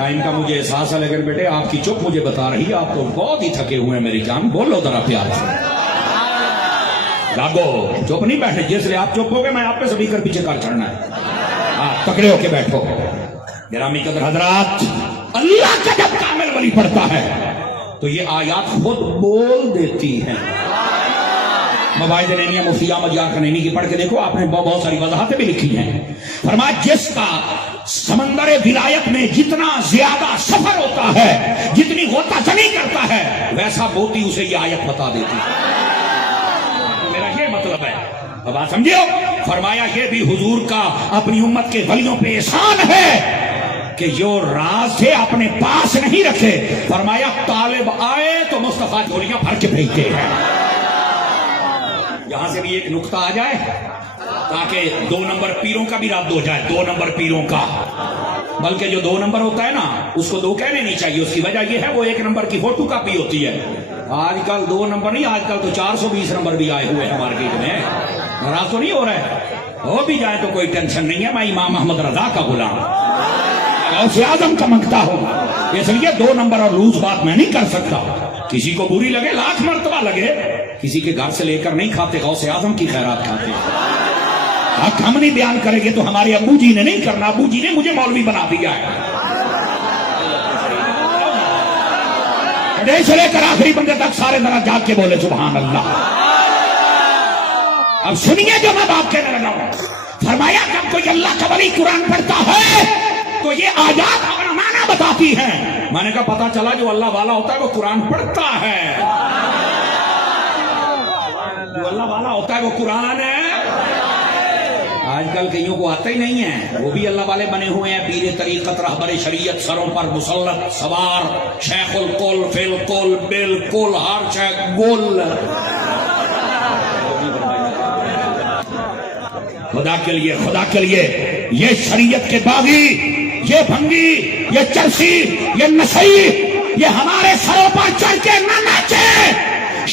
ٹائم کا مجھے احساس ہے، لیکن بیٹے آپ کی چپ مجھے بتا رہی ہے آپ تو بہت ہی تھکے ہوئے ہیں میری جان. بولو ذرا پیار سے. جاگو، چپ نہیں بیٹھے. جس لیے آپ چپ ہو گئے میں آپ پہ سبھی کر پیچھے کر چڑھنا ہے. ہاں تکڑے ہو کے بیٹھو. گرامی قدر حضرات، اللہ کا جب کامل ولی پڑھتا ہے تو یہ آیات خود بول دیتی ہیں. مواعظ نینیہ مفتی احمد یار کنینی کی پڑھ کے دیکھو، آپ نے بہت ساری وضاحتیں بھی لکھی ہیں. فرمایا جس کا سمندر ولایت میں جتنا زیادہ سفر ہوتا ہے، جتنی غوطہ زنی کرتا ہے، ویسا موتی اسے یہ آیت بتا دیتی ہے. میرا یہ مطلب ہے، اب آپ سمجھو. فرمایا یہ بھی حضور کا اپنی امت کے ولیوں پہ احسان ہے کہ جو راز تھے اپنے پاس نہیں رکھے. فرمایا طالب آئے تو مصطفیٰ جھولیاں بھر کے بھیجتے ہیں. یہاں سے بھی ایک نقطہ آ جائے تاکہ 2 نمبر پیروں کا بھی رد ہو جائے. 2 نمبر پیروں کا، بلکہ جو 2 نمبر ہوتا ہے نا اس کو 2 کہنے نہیں چاہیے. اس کی وجہ یہ ہے وہ 1 نمبر کی فوٹو کاپی ہوتی ہے. آج کل 2 نمبر نہیں، آج کل تو 420 نمبر بھی آئے ہوئے ہیں مارکیٹ میں. ناراض تو نہیں ہو رہا ہے؟ ہو بھی جائے تو کوئی ٹینشن نہیں ہے. میں امام محمد رضا کا غلام، غوث اعظم کا منگتا ہوں، اس لیے 2 نمبر اور لوز بات میں نہیں کر سکتا. کسی کو بری لگے، لاکھ مرتبہ لگے، کسی کے گھر سے لے کر نہیں کھاتے، غوث اعظم کی خیرات کھاتے. حق ہم نہیں بیان کریں گے تو ہمارے ابو جی نے نہیں کرنا. ابو جی نے مجھے مولوی بنا دیا ہے. سے لے کر آخری بندے تک سارے ذرا جاگ کے بولے سبحان اللہ. اب سنیے جو میں باپ کہنے لگا ہوں. فرمایا جب کوئی اللہ کا ولی قرآن پڑھتا ہے تو یہ آیات اپنا معنی بتاتی ہیں. میں نے کہا پتا چلا جو اللہ والا ہوتا ہے وہ قرآن پڑھتا ہے. جو اللہ والا ہوتا ہے وہ قرآن ہے. آج کل کئیوں کو آتا ہی نہیں ہے، وہ بھی اللہ والے بنے ہوئے ہیں. پیر طریقت، رہبر شریعت، سروں پر مسلط سوار، شیخ القول فی القول بالکل ہر شیخ گول. خدا کے لیے، خدا کے لیے یہ شریعت کے باغی، یہ بھنگی، یہ چرسی، یہ نشئی، یہ ہمارے سروں پر چڑھ کے نہ ناچے.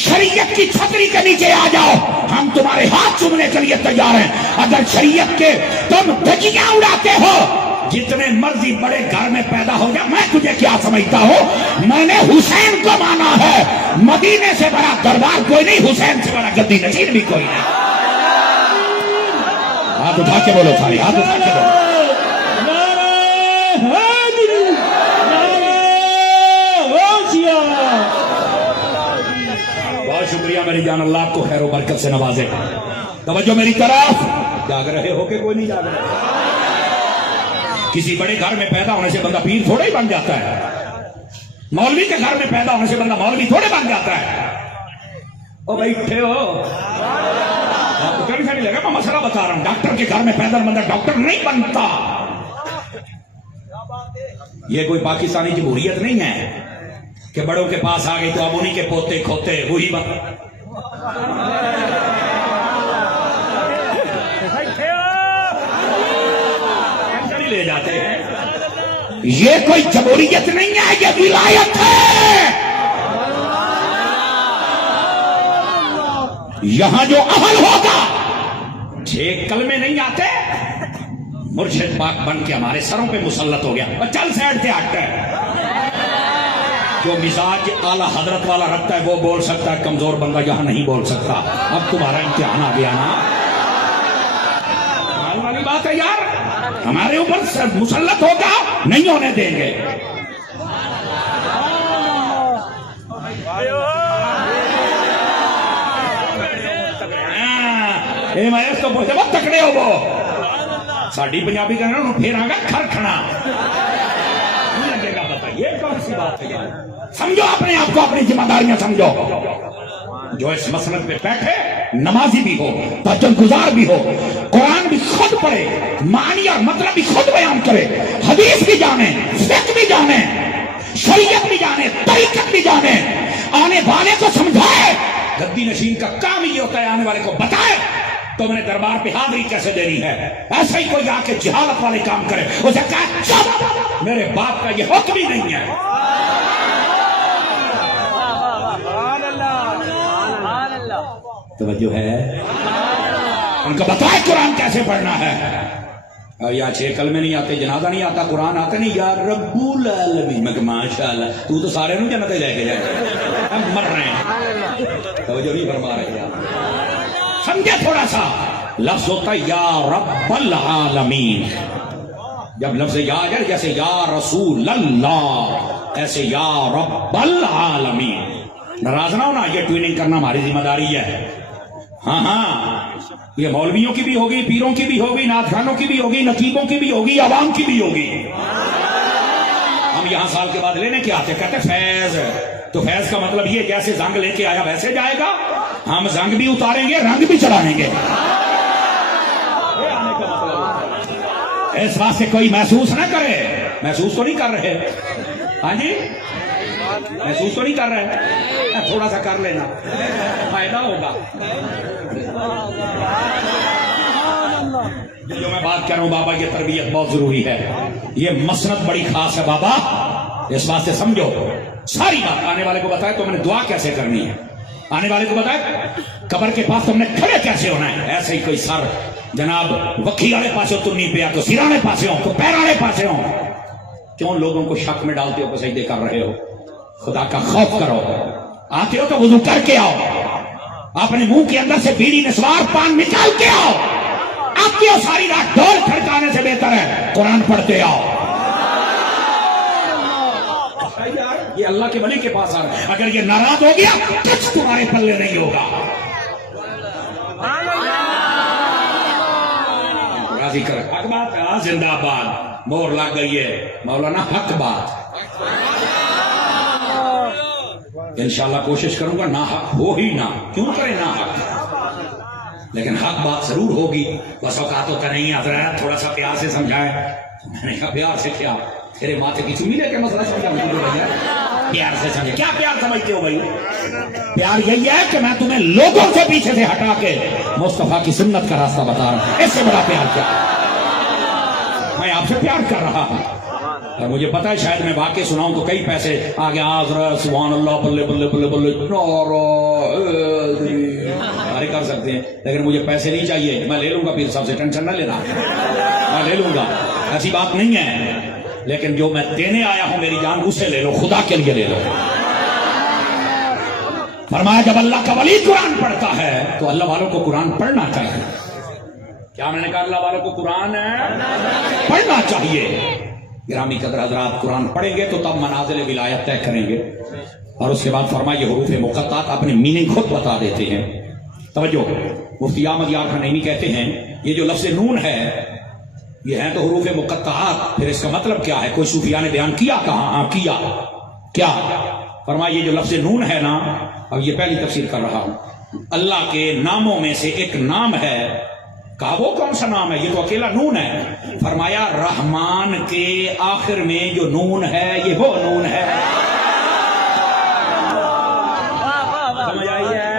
شریعت کی چھتری کے نیچے آ جاؤ، ہم تمہارے ہاتھ چومنے کے لیے تیار ہیں. اگر شریعت کے تم دھجیاں اڑاتے ہو، جتنے مرضی بڑے گھر میں پیدا ہو جا، میں تجھے کیا سمجھتا ہوں؟ میں نے حسین کو مانا ہے. مدینے سے بڑا دربار کوئی نہیں، حسین سے بڑا گدی نشین بھی کوئی نہیں. ہاتھ اٹھا کے بولو سارے، ہاتھ اٹھا کے بولو. بہت شکریہ میری جان، اللہ آپ کو خیر و برکت سے نوازے. توجہ میری طرف. جاگ رہے ہو کہ کوئی نہیں جاگ رہا؟ کسی بڑے گھر میں پیدا ہونے سے بندہ پیر تھوڑے ہی بن جاتا ہے. مولوی کے گھر میں پیدا ہونے سے بندہ مولوی تھوڑے بن جاتا ہے. او بیٹھے ہو، آپ کو ٹینشن نہیں لگا، میں مسئلہ بتا رہا ہوں. ڈاکٹر کے گھر میں پیدا بندہ ڈاکٹر نہیں بنتا. یہ کوئی پاکستانی جمہوریت نہیں ہے کہ بڑوں کے پاس آ گئی تو اب انہی کے پوتے کھوتے وہی لے جاتے ہیں. یہ کوئی جمہوریت نہیں ہے، یہ ولایت ہے. یہاں جو اہل ہوگا، 6 کلمے نہیں آتے، مرشد پاک بن کے ہمارے سروں پہ مسلط ہو گیا. چل سائڈ سے ہٹ ہے. جو مزاج اعلیٰ حضرت والا رکھتا ہے وہ بول سکتا ہے، کمزور بندہ یہاں نہیں بول سکتا. اب تمہارا امتحان آ گیا نا. والی بات ہے یار، ہمارے اوپر مسلط ہوگا، نہیں ہونے دیں گے. تو بہت تکڑے ہو وہ. ساڑی پنجابی کہنا انہوں پھر آگا کھرکھنا لگے گا. بتائیے کون سی بات ہے؟ سمجھو اپنے آپ کو، اپنی ذمہ داریاں سمجھو. جو اس مسلک پہ بیٹھے، نمازی بھی ہو، تہجد گزار بھی ہو، قرآن بھی خود پڑھے، معنی اور مطلب بھی خود بیان کرے، حدیث بھی جانے، فقہ بھی جانے، شریعت بھی جانے، طریقت بھی جانے، آنے والے کو سمجھائے. گدی نشین کا کام یہ ہوتا ہے آنے والے کو بتائے تو میں نے دربار پہ حاضری کیسے دینی ہے. ایسا ہی کوئی آ کے جہالت والے کام کرے، اسے کہا چپ، میرے باپ کا یہ حکم ہی نہیں ہے. توجہ ہے؟ ان کو بتائے قرآن کیسے پڑھنا ہے. اور یہاں 6 کلمے نہیں آتے، جنازہ نہیں آتا، قرآن آتے نہیں، یا رب العالمین، میں کہ ماشاء اللہ تو سارے نو جنت لے کے جائے، ہم مر رہے ہیں، توجہ نہیں فرما رہے ہیں، سمجھے تھوڑا سا. لفظ ہوتا ہے یا رب العالمین. جب لفظ یا آ جیسے یا رسول اللہ، ایسے یا رب العالمین. ناراض نہ ہونا، یہ ٹویننگ کرنا ہماری ذمہ داری ہے. ہاں ہاں، یہ مولویوں کی بھی ہوگی، پیروں کی بھی ہوگی، نعت خوانوں کی بھی ہوگی، نقیبوں کی بھی ہوگی، عوام کی بھی ہوگی. ہم یہاں سال کے بعد لینے کے آتے، کہتے فیض. تو فیض کا مطلب یہ جیسے زنگ لے کے آیا ویسے جائے گا. ہم زنگ بھی اتاریں گے، رنگ بھی چڑھائیں گے. اس بات سے کوئی محسوس نہ کرے. محسوس تو نہیں کر رہے؟ ہاں جی، محسوس تو نہیں کر رہے؟ تھوڑا سا کر لینا، فائدہ ہوگا. جو میں بات کر رہا ہوں بابا، یہ تربیت بہت ضروری ہے. یہ مسند بڑی خاص ہے بابا، اس بات سے سمجھو. ساری بات آنے والے کو بتایا تو میں نے دعا کیسے کرنی ہے، آنے والے کو بتایا قبر کے پاس تم نے کھڑے کیسے ہونا ہے. ایسے ہی کوئی سر جناب وکھی والے پاسے تو نہیں پیا، تو سرانے پاسے ہو، تو پیر والے پاسے ہو. کیوں لوگوں کو شک میں ڈالتے ہو کہ سجدے کر رہے ہو؟ خدا کا خوف کرو. آتے ہو تو وضو کر کے آؤ، اپنے منہ کے اندر سے بیڑی نسوار پان نکال کے آؤ. آتے ہو ساری رات ڈھول کھڑکانے سے بہتر ہے قرآن پڑھتے آؤ. یہ اللہ کے ولی کے پاس آ رہا ہے. اگر یہ ناراض ہو گیا کچھ تمہارے پلے نہیں ہوگا. راضی کر حق بات ہے، زندہ باد، مور لگ گئی ہے مولانا حق بات. انشاءاللہ کوشش کروں گا نہ حق ہو ہی نہ. کیوں کرے نہ حق، لیکن حق بات ضرور ہوگی. بس اوقات ہوتا نہیں حضرات تھوڑا سا پیار سے سمجھائے. میں نے کہا پیار سے کیا، تیرے ماتھے کی چمی لے کے مسئلہ سمجھا. پیار سے سمجھے. کیا پیار سمجھتے ہو بھائی؟ پیار یہی ہے کہ میں تمہیں لوگوں سے پیچھے سے ہٹا کے مصطفیٰ کی سنت کا راستہ بتا رہا ہوں. اس سے بڑا پیار کیا؟ میں آپ سے پیار کر رہا ہوں. اور مجھے پتا ہے شاید میں واقع سناؤں تو کئی پیسے آگے حضرت سبحان اللہ بلے بلے بلے بلے سارے کر سکتے ہیں، لیکن مجھے پیسے نہیں چاہیے. میں لے لوں گا، پھر سب سے ٹینشن نہ لینا، میں لے لوں گا، ایسی بات نہیں ہے. لیکن جو میں دینے آیا ہوں میری جان اسے لے لو، خدا کے لیے لے لو. فرمایا جب اللہ کا ولی قرآن پڑھتا ہے تو اللہ والوں کو قرآن پڑھنا چاہیے. کیا میں نے کہا؟ اللہ والوں کو قرآن پڑھنا چاہیے. گرامی قدر حضرات، قرآن پڑھیں گے تو تب منازل ولایت طے کریں گے. اور اس کے بعد فرمایا یہ حروف مقطعات اپنے میننگ خود بتا دیتے ہیں. توجہ، مفتی احمد یار خنینی کہتے ہیں یہ جو لفظ نون ہے یہ ہیں تو حروف مقطعات. پھر اس کا مطلب کیا ہے؟ کوئی صوفیاء نے بیان کیا؟ کہاں؟ ہاں کیا. کیا فرمایا؟ یہ جو لفظ نون ہے نا، اب یہ پہلی تفسیر کر رہا ہوں، اللہ کے ناموں میں سے ایک نام ہے. کہا وہ کون سا نام ہے؟ یہ تو اکیلا نون ہے. فرمایا رحمان کے آخر میں جو نون ہے یہ وہ نون ہے. سمجھ آئی ہے؟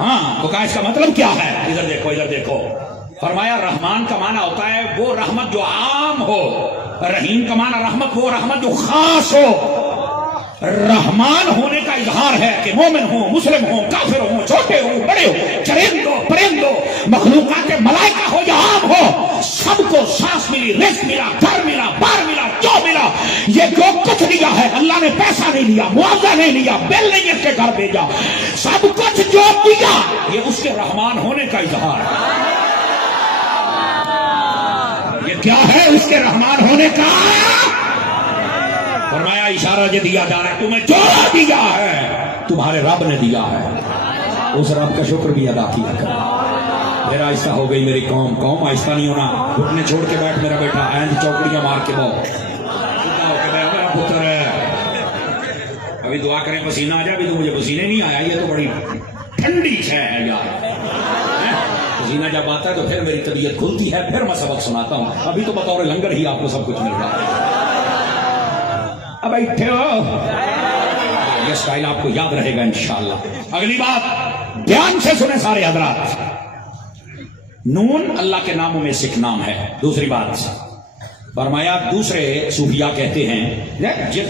ہاں تو کہا اس کا مطلب کیا ہے؟ ادھر دیکھو، ادھر دیکھو. فرمایا رحمان کا معنی ہوتا ہے وہ رحمت جو عام ہو. رحیم کا معنی رحمت وہ رحمت جو خاص ہو. رحمان ہونے کا اظہار ہے کہ مومن ہوں، مسلم ہوں، کافر ہوں، چھوٹے ہوں، بڑے ہوں، چرند ہو، پرند ہو، مخلوقات ملائکہ ہو یا عام ہو، سب کو سانس ملی، رزق ملا، گھر ملا، بار ملا، جو ملا. یہ جو کچھ دیا ہے اللہ نے پیسہ نہیں لیا، معاوضہ نہیں لیا، بل نہیں اس کے گھر بھیجا. سب کچھ جو دیا یہ اس کے رحمان ہونے کا اظہار ہے. یہ کیا ہے؟ اس کے رحمان ہونے کا. فرمایا اشارہ یہ دیا جا رہا ہے تمہیں جو دیا ہے تمہارے رب نے دیا ہے، اس رب کا شکر بھی ادا کیا کرو. میرا آہستہ ہو گئی میری قوم. قوم آہستہ نہیں ہونا، گھٹنے چھوڑ کے بیٹھ میرا بیٹا، اینڈ چوکڑیاں مار کے بہت میرا پتر ہے. ابھی دعا کریں پسینہ آ جائے. ابھی تو مجھے پسینے نہیں آیا، یہ تو بڑی ٹھنڈی ہے یار. پسینہ جب آتا ہے تو پھر میری طبیعت کھلتی ہے، پھر میں سبق سناتا ہوں. ابھی تو بطور لنگر ہی آپ کو سب کچھ مل رہا ہے. اب بیٹھے ہو، یہ سٹائل آپ کو یاد رہے گا انشاءاللہ. اگلی بات دھیان سے سنیں سارے حضرات. نون اللہ کے ناموں میں سے ایک نام ہے. دوسری بات فرمایا دوسرے صوفیاء کہتے ہیں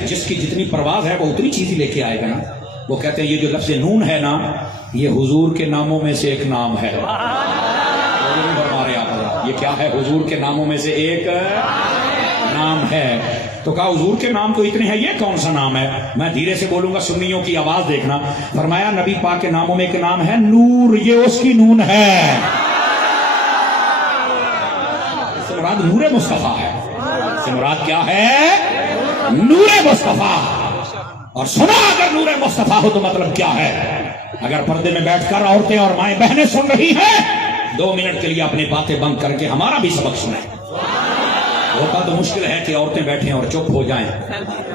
جس کی جتنی پرواز ہے وہ اتنی چیز ہی لے کے آئے گا نا. وہ کہتے ہیں یہ جو لفظ نون ہے نا یہ حضور کے ناموں میں سے ایک نام ہے. فرما رہے آپ یہ کیا ہے؟ حضور کے ناموں میں سے ایک نام ہے. تو کہا حضور کے نام تو اتنے ہیں، یہ کون سا نام ہے؟ میں دھیرے سے بولوں گا، سنیوں کی آواز دیکھنا. فرمایا نبی پاک کے ناموں میں ایک نام ہے نور، یہ اس کی نون ہے. اس سے مراد نور مصطفیٰ ہے. اس سے مراد کیا ہے؟ نور مصطفیٰ. اور سنا اگر نور مصطفیٰ ہو تو مطلب کیا ہے؟ اگر پردے میں بیٹھ کر عورتیں اور مائیں بہنیں سن رہی ہیں، 2 منٹ کے لیے اپنی باتیں بند کر کے ہمارا بھی سبق سنیں. ہوتا تو مشکل ہے کہ عورتیں بیٹھیں اور چپ ہو جائیں،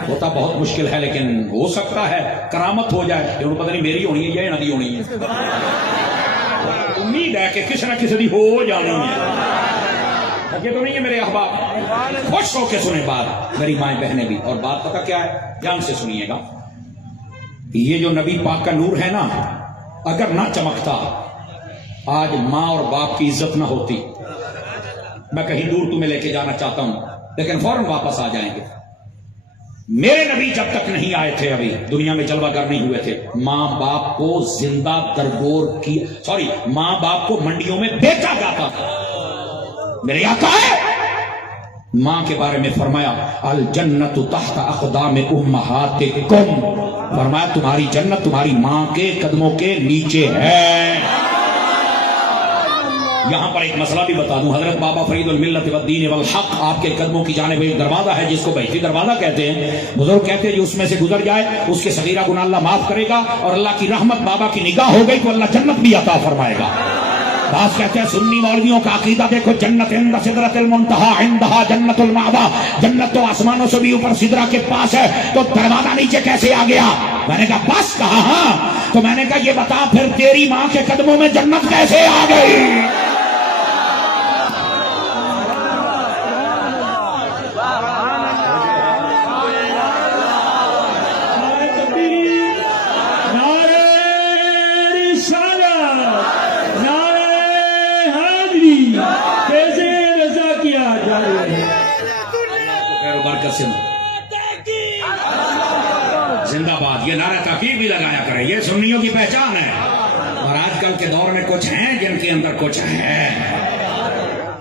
ہوتا بہت مشکل ہے، لیکن ہو سکتا ہے کرامت ہو جائے کہ پتہ نہیں میری ہونی ہے یا ندی ہونی ہے. امید ہے کہ کسی نہ کسی دی ہو جانی ہے. یہ تو نہیں ہے میرے احباب، خوش ہو کے سنیں بات میری مائیں بہنیں بھی. اور بات پتہ کیا ہے؟ جان سے سنیے گا. یہ جو نبی پاک کا نور ہے نا، اگر نہ چمکتا آج ماں اور باپ کی عزت نہ ہوتی. میں کہیں دور تمہیں لے کے جانا چاہتا ہوں لیکن فوراً واپس آ جائیں گے. میرے نبی جب تک نہیں آئے تھے، ابھی دنیا میں جلوہ گر نہیں ہوئے تھے، ماں باپ کو زندہ درگور کی ماں باپ کو منڈیوں میں بیچا جاتا تھا. میرے آقا ہے ماں کے بارے میں فرمایا الجنت تحت اقدام امہاتکم، فرمایا تمہاری جنت تمہاری ماں کے قدموں کے نیچے ہے. یہاں پر ایک مسئلہ بھی بتا دوں، حضرت بابا فرید الملت والدین والحق آپ کے قدموں کی جانب ایک دروازہ ہے جس کو بیتی دروازہ کہتے ہیں. بزرگ کہتے ہیں جو اس میں سے گزر جائے اس کے صغیرہ گناہ اللہ معاف کرے گا، اور اللہ کی رحمت بابا کی نگاہ ہو گئی تو اللہ جنت بھی عطا فرمائے گا. بعض کہتے ہیں سنی مولویوں کا عقیدہ دیکھو، جنت عند سدرۃ المنتہا عندہا جنت المأویٰ، جنت تو آسمانوں سے بھی اوپر سدرہ کے پاس ہے، تو دروازہ نیچے کیسے آ گیا؟ میں نے کہا بس کہا ہاں. تو میں نے کہا یہ بتا پھر تیری ماں کے قدموں میں جنت کیسے آ گئی؟ زندہ باد. یہ نعرہ تحقیق بھی لگایا کرے، یہ سنیوں کی پہچان ہے. اور آج کل کے دور میں کچھ ہیں جن کے اندر کچھ ہے.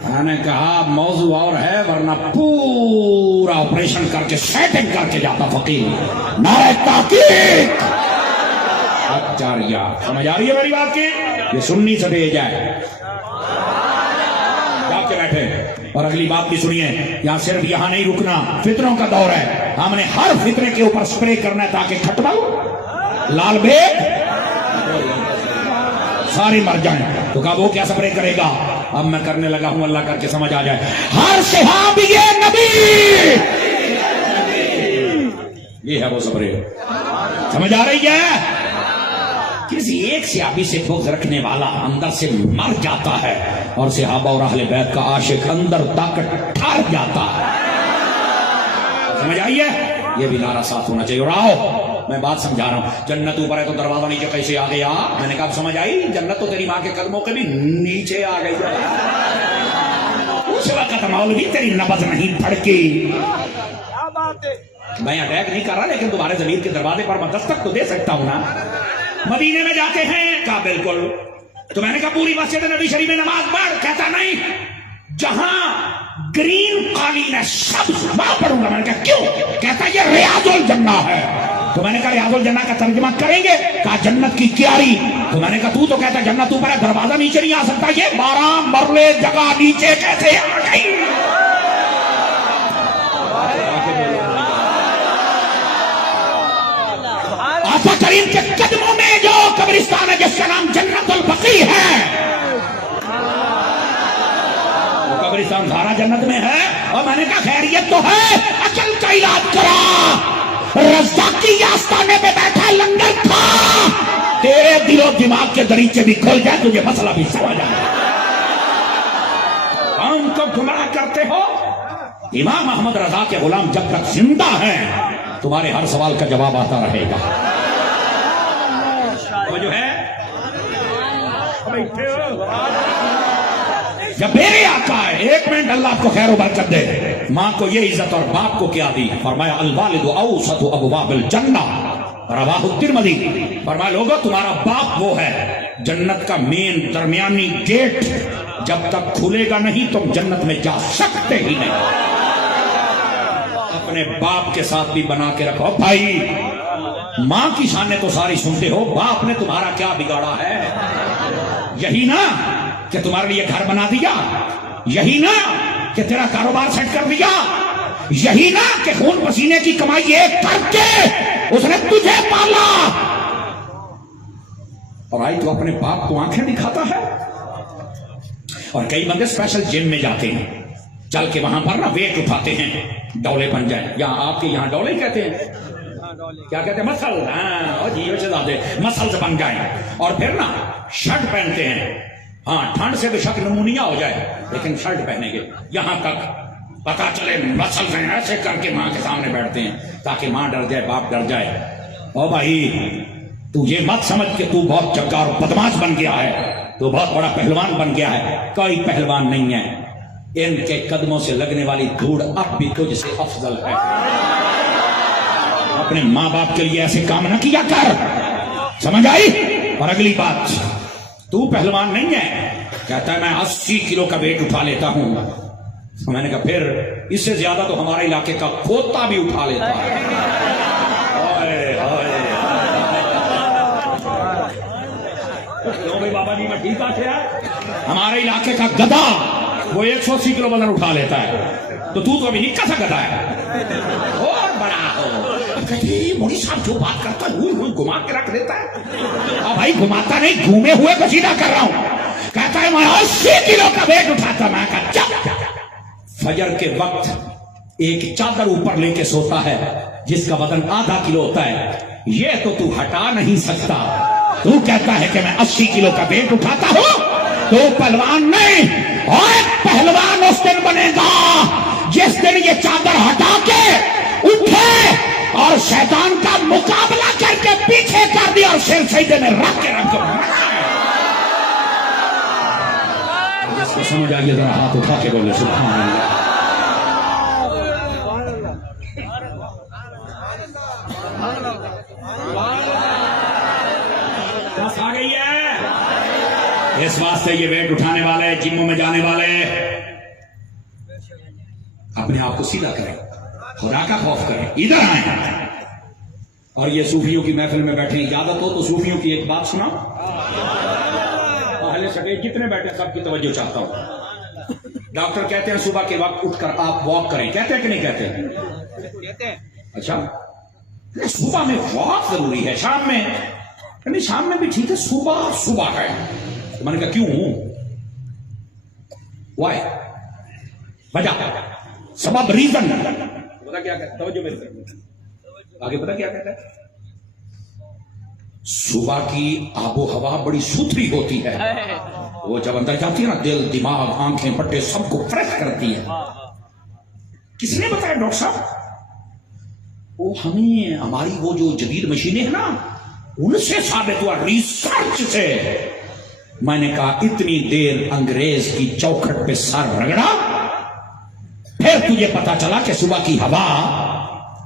میں نے کہا موضوع اور ہے، ورنہ پورا آپریشن کر کے سیٹنگ کر کے جاتا فقیر. نعرہ تحقیق اچاریا. سمجھ آ رہی ہے میری بات کی؟ یہ سنی سے بھیج جائے. جا کے بیٹھے. اور اگلی بات بھی سنیے، یہاں صرف یہاں نہیں رکنا، فتنوں کا دور ہے. ہم نے ہر فتنے کے اوپر سپرے کرنا ہے تاکہ کھٹبل لال بیگ سارے مر جائیں. تو کہا وہ کیا سپرے کرے گا؟ اب میں کرنے لگا ہوں، اللہ کر کے سمجھ آ جائے. ہر صحابی نبی، یہ ہے وہ سپرے. سمجھ آ رہی ہے؟ کسی ایک صحابی سے بغض رکھنے والا اندر سے مر جاتا ہے، اور صحابہ اور اہل بیت کا عاشق اندر تک ٹھہر جاتا ہے. سمجھ آئی ہے؟ یہ بھی نعرہ ساتھ ہونا چاہیے. اور آؤ میں بات سمجھا رہا ہوں، جنت اوپر ہے تو دروازہ نیچے کیسے آ گیا؟ میں نے کہا سمجھ آئی؟ جنت تو تیری ماں کے قدموں کے بھی نیچے آ گئی. اس وقت مولوی تیری نبض نہیں پھڑکی. میں اٹیک نہیں کر رہا، لیکن تمہارے ضمیر کے دروازے پر میں دستک تو دے سکتا ہوں نا. مدینے میں جاتے ہیں؟ کہا بالکل. تو میں نے کہا پوری مسجد نبی شریف میں نماز پڑھ. کہتا نہیں، جہاں گرین قالین ہے سبز وہاں پڑھوں گا. میں نے کہا کیوں؟ کہتا یہ ریاض الجنہ ہے. تو میں نے کہا ریاض الجنہ کا ترجمہ کریں گے؟ کہا جنت کی کیاری. تو میں نے کہا تو کہتا جنت اوپر ہے، دروازہ نیچے نہیں آ سکتا. یہ 12 مرلے جگہ نیچے کیسے آ گئی؟ آقا کریم کے قدموں میں جو قبرستان ہے جس کا نام جنت البقیع ہے، وہ قبرستان سارا جنت میں ہے. اور میں نے کہا خیریت تو ہے، عقل کا علاج کرا. رزاقی آستانے پہ بیٹھا لنگر کھا، تیرے دل و دماغ کے دریچے بھی کھل جائے، تجھے مسئلہ بھی سمجھ آئے. ہم کو گمراہ کرتے ہو. امام احمد رضا کے غلام جب تک زندہ ہیں تمہارے ہر سوال کا جواب آتا رہے گا. جو ہے جب میرے آقا ہے، 1 منٹ اللہ آپ کو خیر و برکت دے. ماں کو یہ عزت اور باپ کو کیا دی؟ فرمایا الوالد اوسط ابواب الجنہ، رواہ الترمذی. فرمایا لوگو تمہارا باپ وہ ہے جنت کا مین درمیانی گیٹ. جب تک کھلے گا نہیں تم جنت میں جا سکتے ہی نہیں. اپنے باپ کے ساتھ بھی بنا کے رکھو بھائی. ماں کی شانیں تو ساری سنتے ہو, باپ نے تمہارا کیا بگاڑا ہے؟ یہی نا کہ تمہارے لیے گھر بنا دیا, یہی نا کہ تیرا کاروبار سیٹ کر دیا, یہی نا کہ خون پسینے کی کمائی ایک کر کے اس نے تجھے پالا, اور آئی تو اپنے باپ کو آنکھیں دکھاتا ہے. اور کئی بندے اسپیشل جم میں جاتے ہیں, چل کے وہاں پر نا ویٹ اٹھاتے ہیں, ڈولے بن جائیں. یا آپ کے یہاں ڈولے کہتے ہیں, کیا کہتے ہیں؟ مسل. ہاں جی مسلز بن جائیں. اور پھر نا شرٹ پہنتے ہیں. ہاں ٹھنڈ سے تو شک نمونیا ہو جائے, لیکن شرٹ پہنیں گے یہاں تک پتا چلے مسلز ہیں, ایسے کر کے ماں کے سامنے بیٹھتے ہیں تاکہ ماں ڈر جائے, باپ ڈر جائے. او بھائی تو یہ مت سمجھ کہ تو بہت چکار و بدماش بن گیا ہے, تو بہت بڑا پہلوان بن گیا ہے. کوئی پہلوان نہیں ہے. ان کے قدموں سے لگنے والی دھوڑ اب بھی تجھ سے افضل ہے. اپنے ماں باپ کے لیے ایسے کام نہ کیا کر, سمجھ آئی؟ اور اگلی بات, تو پہلوان نہیں ہے, کہتا ہے میں 80 کلو کا ویٹ اٹھا لیتا ہوں. میں نے کہا پھر اس سے زیادہ تو ہمارے علاقے کا کھوتا بھی اٹھا لیتا ہے. بابا جی میں ٹھیک بات ہے, ہمارے علاقے کا گدھا وہ 180 کلو وزن اٹھا لیتا ہے, تو ابھی نکا سا گدھا ہے اور بڑا ہو. مودی صاحب جو بات کرتا ہے گھما کے رکھ دیتا ہے. اور بھائی گھماتا نہیں, گھومے ہوئے کو سیدھا کر رہا ہوں. کہتا ہے میں 80 کلو کا ویٹ اٹھاتا. میں کہا چپ. فجر کے وقت ایک چادر اوپر لے کے سوتا ہے جس کا وزن آدھا کلو ہوتا ہے, یہ تو ہٹا نہیں سکتا. تو کہتا ہے کہ میں 80 کلو کا ویٹ اٹھاتا ہوں. تو پہلوان نہیں, اور پہلوان اس دن بنے گا جس دن یہ چادر ہٹا کے اٹھے اور شیطان کا مقابلہ کر کے پیچھے کر دیا اور سر سجدے میں رکھ کے جس کو سمجھ آئیے ذرا ہاتھ اٹھا کے بولے سبحان اللہ. آ گئی ہے. اس واسطے یہ ویٹ اٹھانے والے, جموں میں جانے والے اپنے آپ کو سیدھا کریں, خدا کا خوف کریں, ادھر آئیں. اور یہ صوفیوں کی محفل میں بیٹھے, اجازت ہو تو صوفیوں کی ایک بات سنا. اہل سکے جتنے بیٹھے سب کی توجہ چاہتا ہوں. ڈاکٹر کہتے ہیں صبح کے وقت اٹھ کر آپ واک کریں, کہتے ہیں کہ نہیں کہتے؟ اچھا صبح میں واک ضروری ہے, شام میں نہیں, شام میں بھی ٹھیک ہے, صبح ہے. میں نے کہا کیوں, وائی, وجہ, سبب, ریزن. پتا کیا کہتا ہے, آگے پتا کیا کہتا ہے؟ صبح کی آب و ہوا بڑی ستھری ہوتی ہے, وہ جب اندر جاتی ہے نا, دل, دماغ, آنکھیں, پٹے سب کو فریش کرتی ہے. کس نے بتایا ڈاکٹر صاحب؟ وہ ہمیں ہماری وہ جو جدید مشینیں ہیں نا ان سے ثابت ہوا, ریسرچ سے. میں نے کہا اتنی دیر انگریز کی چوکھٹ پہ سر رگڑا, پھر تجھے پتا چلا کہ صبح کی ہوا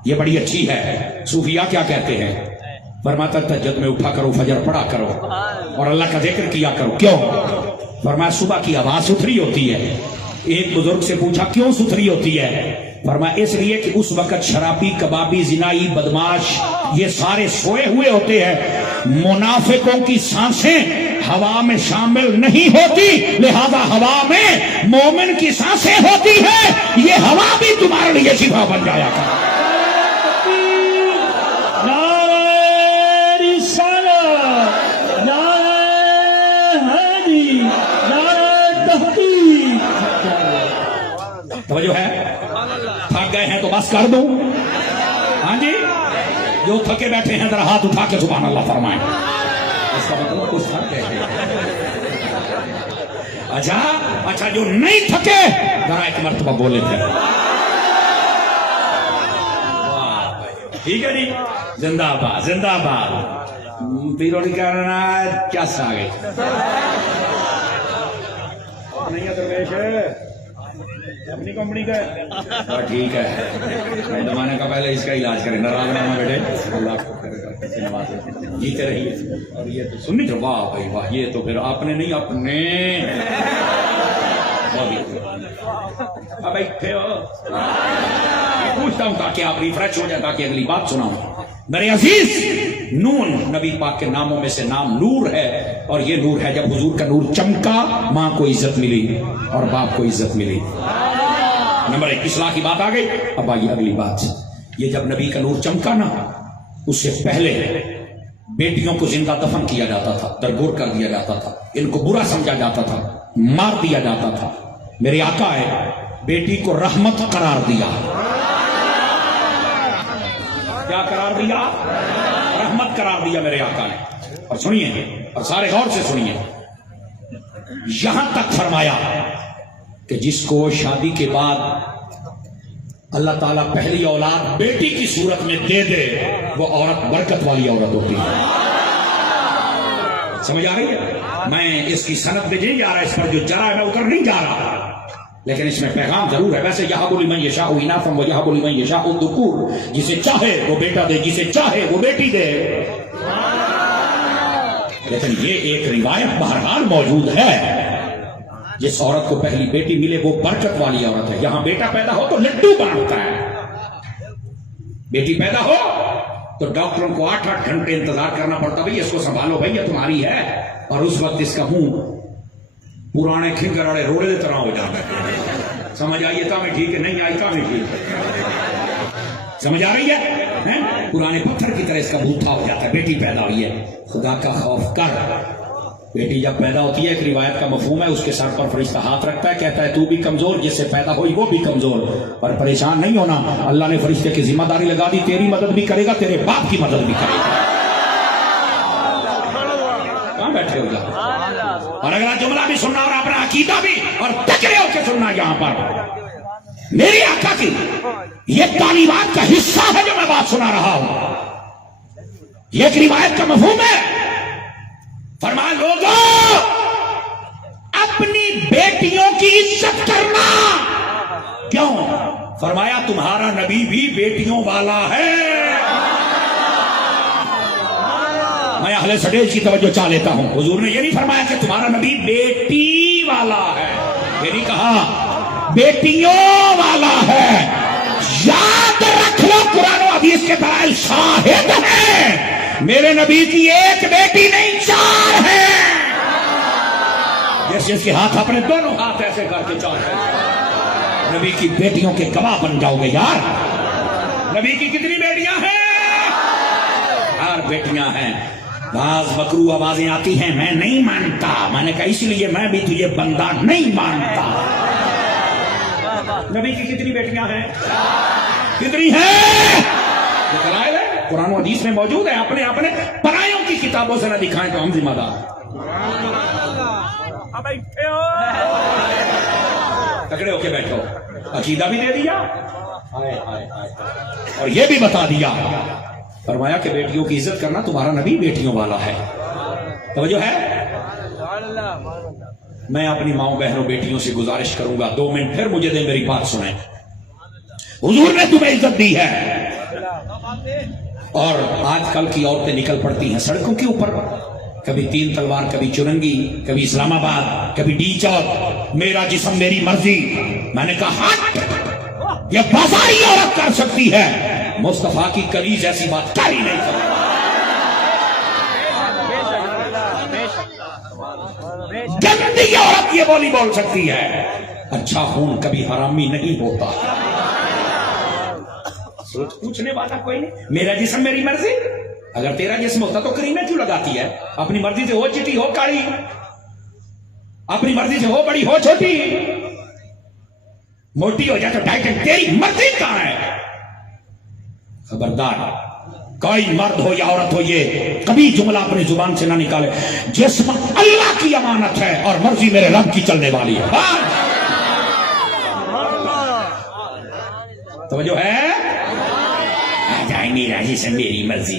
یہ بڑی اچھی ہے. صوفیاء کیا کہتے ہیں؟ فرماتا تہجد میں اٹھا کرو, فجر پڑھا کرو اور اللہ کا ذکر کیا کرو. کیوں؟ فرمایا صبح کی ہوا ستھری ہوتی ہے. ایک بزرگ سے پوچھا کیوں ستھری ہوتی ہے؟ فرمایا اس لیے کہ اس وقت شرابی, کبابی, زنائی, بدماش یہ سارے سوئے ہوئے ہوتے ہیں. منافقوں کی سانسیں ہوا میں شامل نہیں ہوتی, لہذا ہوا میں مومن کی سانسیں ہوتی ہیں. یہ ہوا بھی تمہارے لیے شفا بن جایا کرے. توجہ ہے؟ تھک گئے ہیں تو بس کر دوں. ہاں جی, جو تھکے بیٹھے ہیں ذرا ہاتھ اٹھا کے سبحان اللہ فرمائیں. اس کا مطلب کچھ تھک گئے. اچھا جو نہیں تھکے ذرا ایک مرتبہ بولے تھے. ٹھیک ہے جی, زندہ باد, زندہ باد. پیروڑی کرنا کیا سا گئی نہیں ہے درویش. اپنی کمپنی کا ہے ٹھیک ہے زمانے کا پہلے اس کا علاج کریں ناراض نہ بیٹے اللہ کو جیتے رہیے اور یہ تو سننی تو واہ بھائی واہ یہ تو پھر آپ نے نہیں اپنے بیٹھے ہو پوچھتا ہوں تاکہ آپ ریفریش ہو جائے تاکہ اگلی بات سناؤں میرے عزیز نون نبی پاک کے ناموں میں سے نام نور ہے اور یہ نور ہے جب حضور کا نور چمکا ماں کو عزت ملی اور باپ کو عزت ملی نمبر 1 اصلاح کی بات آ گئی اب آئیے اگلی بات یہ جب نبی کا نور چمکا نا اس سے پہلے بیٹیوں کو زندہ دفن کیا جاتا تھا درگور کر دیا جاتا تھا ان کو برا سمجھا جاتا تھا مار دیا جاتا تھا میرے آقا ہے بیٹی کو رحمت قرار دیا کیا قرار دیا رحمت قرار دیا میرے آقا نے اور سنیے اور سارے غور سے سنیے یہاں تک فرمایا کہ جس کو شادی کے بعد اللہ تعالیٰ پہلی اولاد بیٹی کی صورت میں دے دے وہ عورت برکت والی عورت ہوتی ہے سمجھ آ رہی ہے میں اس کی سند پہ نہیں جا رہا اس پر جو جرا ہے میں اتر نہیں جا رہا لیکن اس میں پیغام ضرور ہے ویسے یہب لمن یشاء اناثا ویہب لمن یشاء الذکور جسے چاہے وہ بیٹا دے جسے چاہے وہ بیٹی دے لیکن یہ ایک روایت بہرحال موجود ہے جس عورت کو پہلی بیٹی ملے وہ برکت والی عورت ہے یہاں بیٹا پیدا ہو تو لڈو بانٹتا ہے بیٹی پیدا ہو تو ڈاکٹروں کو 8-8 گھنٹے انتظار کرنا پڑتا بھئی اس کو سنبھالو بھئی یہ تمہاری ہے اور اس وقت اس کا منہ پرانے کھنگر والے روڑے کی طرح ہو جاتا ہے سمجھ آئیے تا میں ٹھیک ہے نہیں آئی تا میں ٹھیک ہے سمجھ آ رہی ہے پرانے پتھر کی طرح اس کا بوتھا ہو جاتا ہے بیٹی پیدا ہوئی ہے خدا کا خوف کر بیٹی جب پیدا ہوتی ہے ایک روایت کا مفہوم ہے اس کے سر پر فرشتہ ہاتھ رکھتا ہے کہتا ہے تو بھی کمزور جس سے پیدا ہوئی وہ بھی کمزور پر پریشان نہیں ہونا اللہ نے فرشتے کی ذمہ داری لگا دی تیری مدد بھی کرے گا تیرے باپ کی مدد بھی کرے گا کہاں بیٹھے ہو جا اور اگلا جملہ بھی سننا اور اپنا عقیدہ بھی اور تکڑے ہو کے سننا یہاں پر میری آقا کی یہ تعلیمات کا حصہ ہے جو میں بات سنا رہا ہوں یہ ایک روایت کا مفہوم ہے فرمایا لوگوں اپنی بیٹیوں کی عزت کرنا کیوں فرمایا تمہارا نبی بھی بیٹیوں والا ہے میں اہل سٹیج کی توجہ چاہ لیتا ہوں حضور نے یہ نہیں فرمایا کہ تمہارا نبی بیٹی والا ہے یہ نہیں کہا بیٹیوں والا ہے یاد رکھ لو قرآن و حدیث کے دلائل شاہد ہیں میرے نبی کی ایک بیٹی نہیں 4 ہے جس کے ہاتھ اپنے دونوں ہاتھ ایسے کر کے 4 ہے نبی کی بیٹیوں کے گواہ بن جاؤ گے یار نبی کی کتنی بیٹیاں ہیں 4 بیٹیاں ہیں بعض مکرو آوازیں آتی ہیں میں نہیں مانتا میں نے کہا اس لیے میں بھی تجھے بندہ نہیں مانتا نبی کی کتنی بیٹیاں ہیں کتنی ہیں قرآن و حدیث میں موجود ہے اپنے پرایوں کی کتابوں سے نہ دکھائیں تو ہم ذمہ دار تکڑے ہو کے بیٹھو عقیدہ بھی دے دیا اور یہ بھی بتا دیا فرمایا کہ بیٹیوں کی عزت کرنا تمہارا نبی بیٹیوں والا ہے توجہ ہے میں اپنی ماؤں بہنوں بیٹیوں سے گزارش کروں گا 2 منٹ پھر مجھے دیں میری بات سنیں حضور نے تمہیں عزت دی ہے اور آج کل کی عورتیں نکل پڑتی ہیں سڑکوں کے اوپر کبھی 3 تلوار کبھی چرنگی کبھی اسلام آباد کبھی ڈی چوک میرا جسم میری مرضی میں نے کہا ہٹ یہ بازاری عورت کر سکتی ہے مصطفیٰ کی کلیز ایسی بات کر ہی نہیں کرتی گندی عورت یہ بولی بول سکتی ہے اچھا خون کبھی حرامی نہیں ہوتا سوچ پوچھنے والا کوئی نہیں میرا جسم میری مرضی اگر تیرا جسم ہوتا تو کریمیں کیوں لگاتی ہے اپنی مرضی سے ہو چٹی ہو کالی اپنی مرضی سے ہو بڑی ہو چھوٹی موٹی ہو جائے تو ٹائٹن تیری مرضی کہاں ہے خبردار کوئی مرد ہو یا عورت ہو یہ کبھی جملہ اپنی زبان سے نہ نکالے جسم اللہ کی امانت ہے اور مرضی میرے رب کی چلنے والی ہے توجہ ہے میرا جسم میری مرضی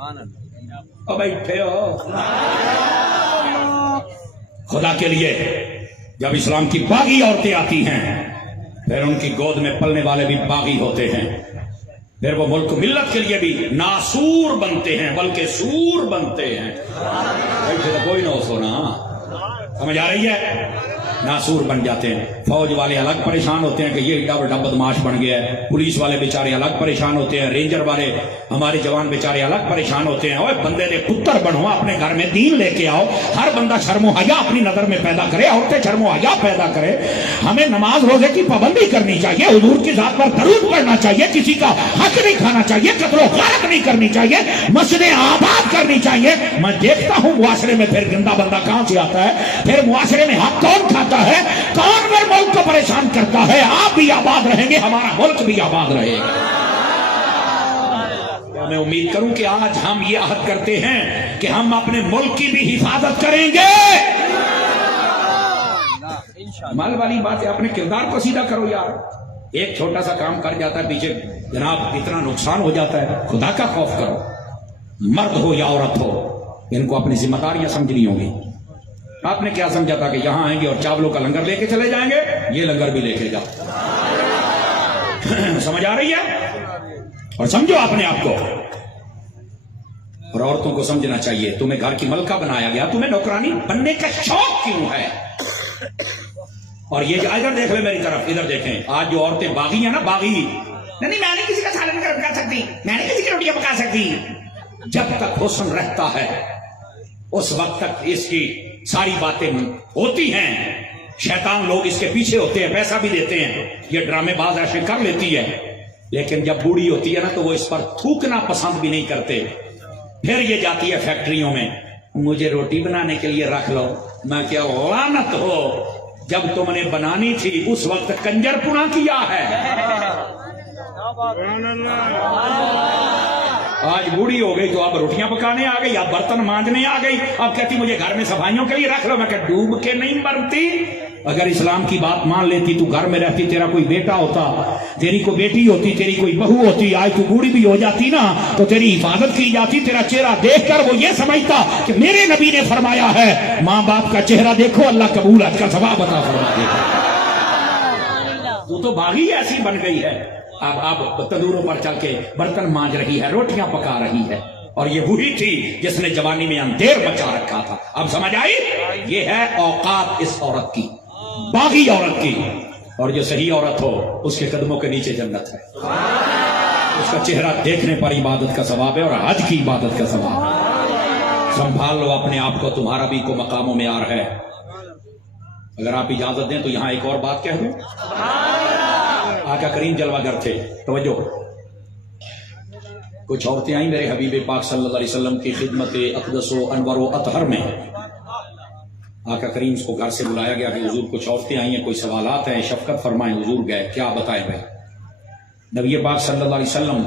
اور بیٹھے ہو خدا کے لیے. جب اسلام کی باغی عورتیں آتی ہیں پھر ان کی گود میں پلنے والے بھی باغی ہوتے ہیں. پھر وہ ملک ملت کے لیے بھی ناسور بنتے ہیں بلکہ سور بنتے ہیں. بیٹھے تو کوئی نہ ہو سونا, سمجھ آ رہی ہے؟ ناسور بن جاتے ہیں. فوج والے الگ پریشان ہوتے ہیں کہ یہ ڈب بدماش بن گیا ہے. پولیس والے بیچارے الگ پریشان ہوتے ہیں. رینجر والے ہمارے جوان بیچارے الگ پریشان ہوتے ہیں. اوے بندے دے پتر بنو, اپنے گھر میں دین لے کے آؤ. ہر بندہ شرم و حیا اپنی نظر میں پیدا کرے, عورتیں شرم و حیا پیدا کرے. ہمیں نماز روزے کی پابندی کرنی چاہیے, حضور کی ذات پر درود پڑھنا چاہیے, کسی کا حق نہیں کھانا چاہیے, قتل و غارت نہیں کرنی چاہیے, مسجدیں آباد کرنی چاہیے. میں دیکھتا ہوں معاشرے میں پھر گندا بندہ کہاں سے آتا ہے, پھر معاشرے میں حق کون کھاتا ہے, کون میرے ملک کو پریشان کرتا ہے. آپ بھی آباد رہیں گے, ہمارا ملک بھی آباد رہے گا. میں امید کروں کہ آج ہم یہ عہد کرتے ہیں کہ ہم اپنے ملک کی بھی حفاظت کریں گے. مال والی بات ہے, اپنے کردار کو سیدھا کرو یار. ایک چھوٹا سا کام کر جاتا ہے پیچھے جناب اتنا نقصان ہو جاتا ہے. خدا کا خوف کرو, مرد ہو یا عورت ہو, ان کو اپنی ذمہ داریاں سمجھنی ہوگی. آپ نے کیا سمجھا تھا کہ یہاں آئیں گے اور چاولوں کا لنگر لے کے چلے جائیں گے, یہ لنگر بھی لے کے جاؤ. سمجھ آ رہی ہے؟ اور سمجھو اپنے آپ کو. اور عورتوں کو سمجھنا چاہیے تمہیں گھر کی ملکہ بنایا گیا, تمہیں نوکرانی بننے کا شوق کیوں ہے؟ اور یہ ادھر دیکھ لیں میری طرف, ادھر دیکھیں. آج جو عورتیں باغی ہیں نا, باغی نہیں, میں نہیں کسی کا سالن پکا سکتی, میں نہیں کسی کی روٹیاں پکا سکتی. جب تک حسن رہتا ہے اس وقت تک اس کی ساری باتیں ہوتی ہیں. شیطان لوگ اس کے پیچھے ہوتے ہیں, پیسہ بھی دیتے ہیں, یہ ڈرامے باز ایسے کر لیتی ہے. لیکن جب بوڑھی ہوتی ہے نا تو وہ اس پر تھوکنا پسند بھی نہیں کرتے. پھر یہ جاتی ہے فیکٹریوں میں, مجھے روٹی بنانے کے لیے رکھ لو. میں کیا لعنت ہو, جب تم نے بنانی تھی اس وقت کنجر پنا کیا ہے. آج بوڑھی ہو گئی تو اب روٹیاں پکانے آ گئی, اب برتن مانجنے آ گئی, اب کہتی مجھے گھر میں صفائیوں کے لیے رکھ لو. میں کہ ڈوب کے نہیں مرتی. اگر اسلام کی بات مان لیتی تو گھر میں رہتی, تیرا کوئی بیٹا ہوتا, تیری کوئی بیٹی ہوتی, تیری کوئی بہو ہوتی, آج تو بوڑھی بھی ہو جاتی نا تو تیری حفاظت کی جاتی. تیرا چہرہ دیکھ کر وہ یہ سمجھتا کہ میرے نبی نے فرمایا ہے ماں باپ کا چہرہ دیکھو اللہ قبولت کا ثواب عطا فرما دے گا. تو باغی ایسی بن گئی ہے. اب تندوروں پر چل کے برتن مانج رہی ہے, روٹیاں پکا رہی ہے. اور یہ وہی تھی جس نے جوانی میں اندھیر بچا رکھا تھا. اب سمجھ آئی؟ یہ ہے اوقات اس عورت کی, باغی عورت کی. اور جو صحیح عورت ہو اس کے قدموں کے نیچے جنت ہے. اس کا چہرہ دیکھنے پر عبادت کا ثواب ہے اور حج کی عبادت کا ثواب ہے. سنبھال لو اپنے آپ کو, تمہارا بھی کو مقام و معیار ہے. اگر آپ اجازت دیں تو یہاں ایک اور بات کہہ دوں. آقا کریم جلوہ گر تھے, توجہ. کچھ عورتیں آئیں میرے حبیب پاک صلی اللہ علیہ وسلم کی خدمت اقدس و انور و اطہر میں. آقا کریم کو گھر سے بلایا گیا کہ حضور کچھ عورتیں آئی ہیں, کوئی سوالات ہیں, شفقت فرمائیں. حضور گئے, کیا بتائیں بھائی. نبی پاک صلی اللہ علیہ وسلم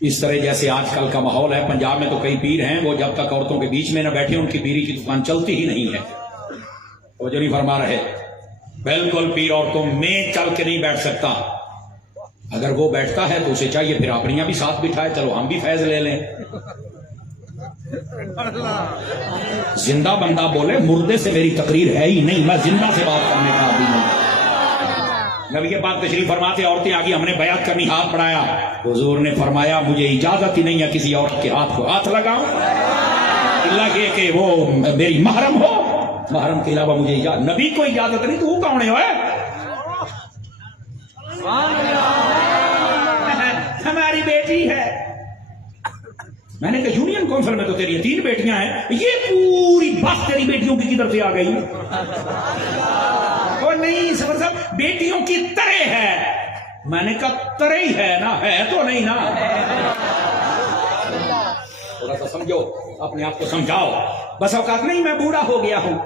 اس طرح جیسے آج کل کا ماحول ہے, پنجاب میں تو کئی پیر ہیں وہ جب تک عورتوں کے بیچ میں نہ بیٹھے ان کی بیری کی دکان چلتی ہی نہیں ہے. وہ جو نہیں فرما رہے, بالکل پیر عورتوں میں چل کے نہیں بیٹھ سکتا. اگر وہ بیٹھتا ہے تو اسے چاہیے پھر اپنیاں بھی ساتھ بٹھائے, چلو ہم بھی فیض لے لیں. زندہ بندہ بولے مردے سے میری تقریر ہے ہی نہیں, میں زندہ سے بات کرنے کا عادی نہیں. نبی کے پاک تشریف فرماتے, عورتیں آگی, ہم نے بیعت کرنی, ہاتھ بڑھایا. حضور نے فرمایا مجھے اجازت ہی نہیں ہے کسی عورت کے ہاتھ کو ہاتھ لگاؤں اللہ یہ کہ وہ میری محرم ہو. محرم کے علاوہ مجھے نبی کو اجازت نہیں, تو وہ کون ہے؟ ہماری بیٹی ہے. میں نے کہا یونین کونسل میں تو تیری 3 بیٹیاں ہیں, یہ پوری بات تیری بیٹیوں کی کدھر سے آ گئی؟ وہ نہیں سفر صاحب, بیٹیوں کی طرح ہے. میں نے کہا طرح ہی ہے نا, ہے تو نہیں نا. تھوڑا سا سمجھو, اپنے آپ کو سمجھاؤ. بس اوقات نہیں میں بوڑھا ہو گیا ہوں.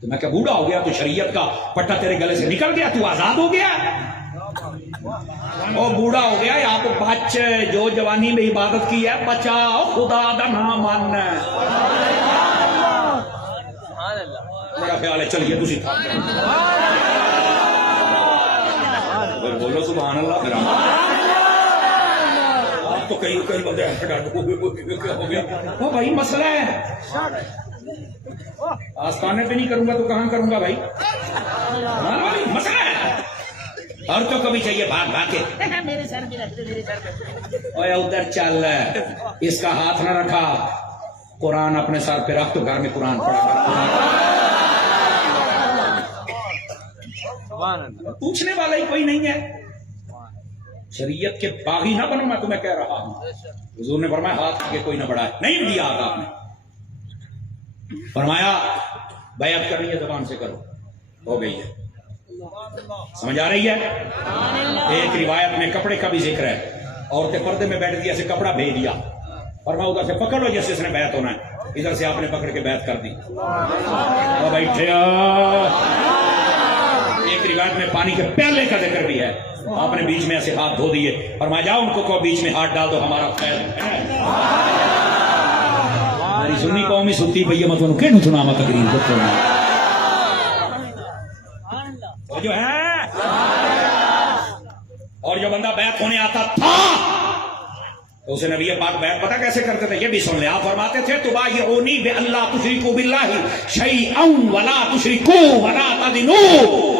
تو میں کہ بوڑھا ہو گیا تو شریعت کا پٹا تیرے گلے سے نکل گیا, تو آزاد ہو گیا. وہ بوڑھا ہو گیا, آپ بچ جو جوانی میں عبادت کی ہے بچاؤ, خدا دا نام ماننا ہے. میرا خیال ہے چلیے دوسری بولو سبحان اللہ. اب تو کئی بندے کیا ہو گیا؟ وہ بھائی مسئلہ ہے، آستانے پہ نہیں کروں گا تو کہاں کروں گا بھائی؟ مسئلہ ہے، اور تو کبھی چاہیے بھاگ بھاگ کے میرے سر پہ رکھ دے، میرے سر پہ، اوے ادھر چل، اس کا ہاتھ نہ رکھا، قرآن اپنے سر پہ رکھ تو گھر میں قرآن پڑھا، پوچھنے والا ہی کوئی نہیں ہے۔ شریعت کے باغی نہ بنو، میں تمہیں کہہ رہا ہوں۔ حضور نے فرمایا ہاتھ کے کوئی نہ بڑھائے، نہیں دیا ہاتھ آپ نے، فرمایا بیعت کرنی ہے زبان سے کرو، ہو گئی ہے، سمجھ آ رہی ہے؟ ایک روایت میں کپڑے کا بھی ذکر ہے، عورتیں پردے میں بیٹھ دیا سے کپڑا بھیج دیا، فرمایا ادھر سے پکڑ لو جیسے اس نے بیعت ہونا ہے، ادھر سے آپ نے پکڑ کے بیعت کر دی، اور بیٹھے۔ ایک روایت میں پانی کے پیالے کا ذکر بھی ہے، آپ نے بیچ میں ایسے ہاتھ دھو دیے، فرمایا جاؤ ان کو بیچ میں ہاتھ ڈال دو، ہمارا خیر ہے۔ ہماری سنی قوم ہی سنتی پئی ہے، میں تمہیں کہوں سنا میں تقریر کرتا ہوں جو ہے۔ اور جو بندہ بیعت ہونے آتا تھا تو اسے نبی پاک بیعت پتہ کیسے کرتے تھے؟ یہ بھی سن لے، آپ فرماتے تھے تبایعونی بألا تشرکوا باللہ شیئا ولا تشرکوا ولا تزنوا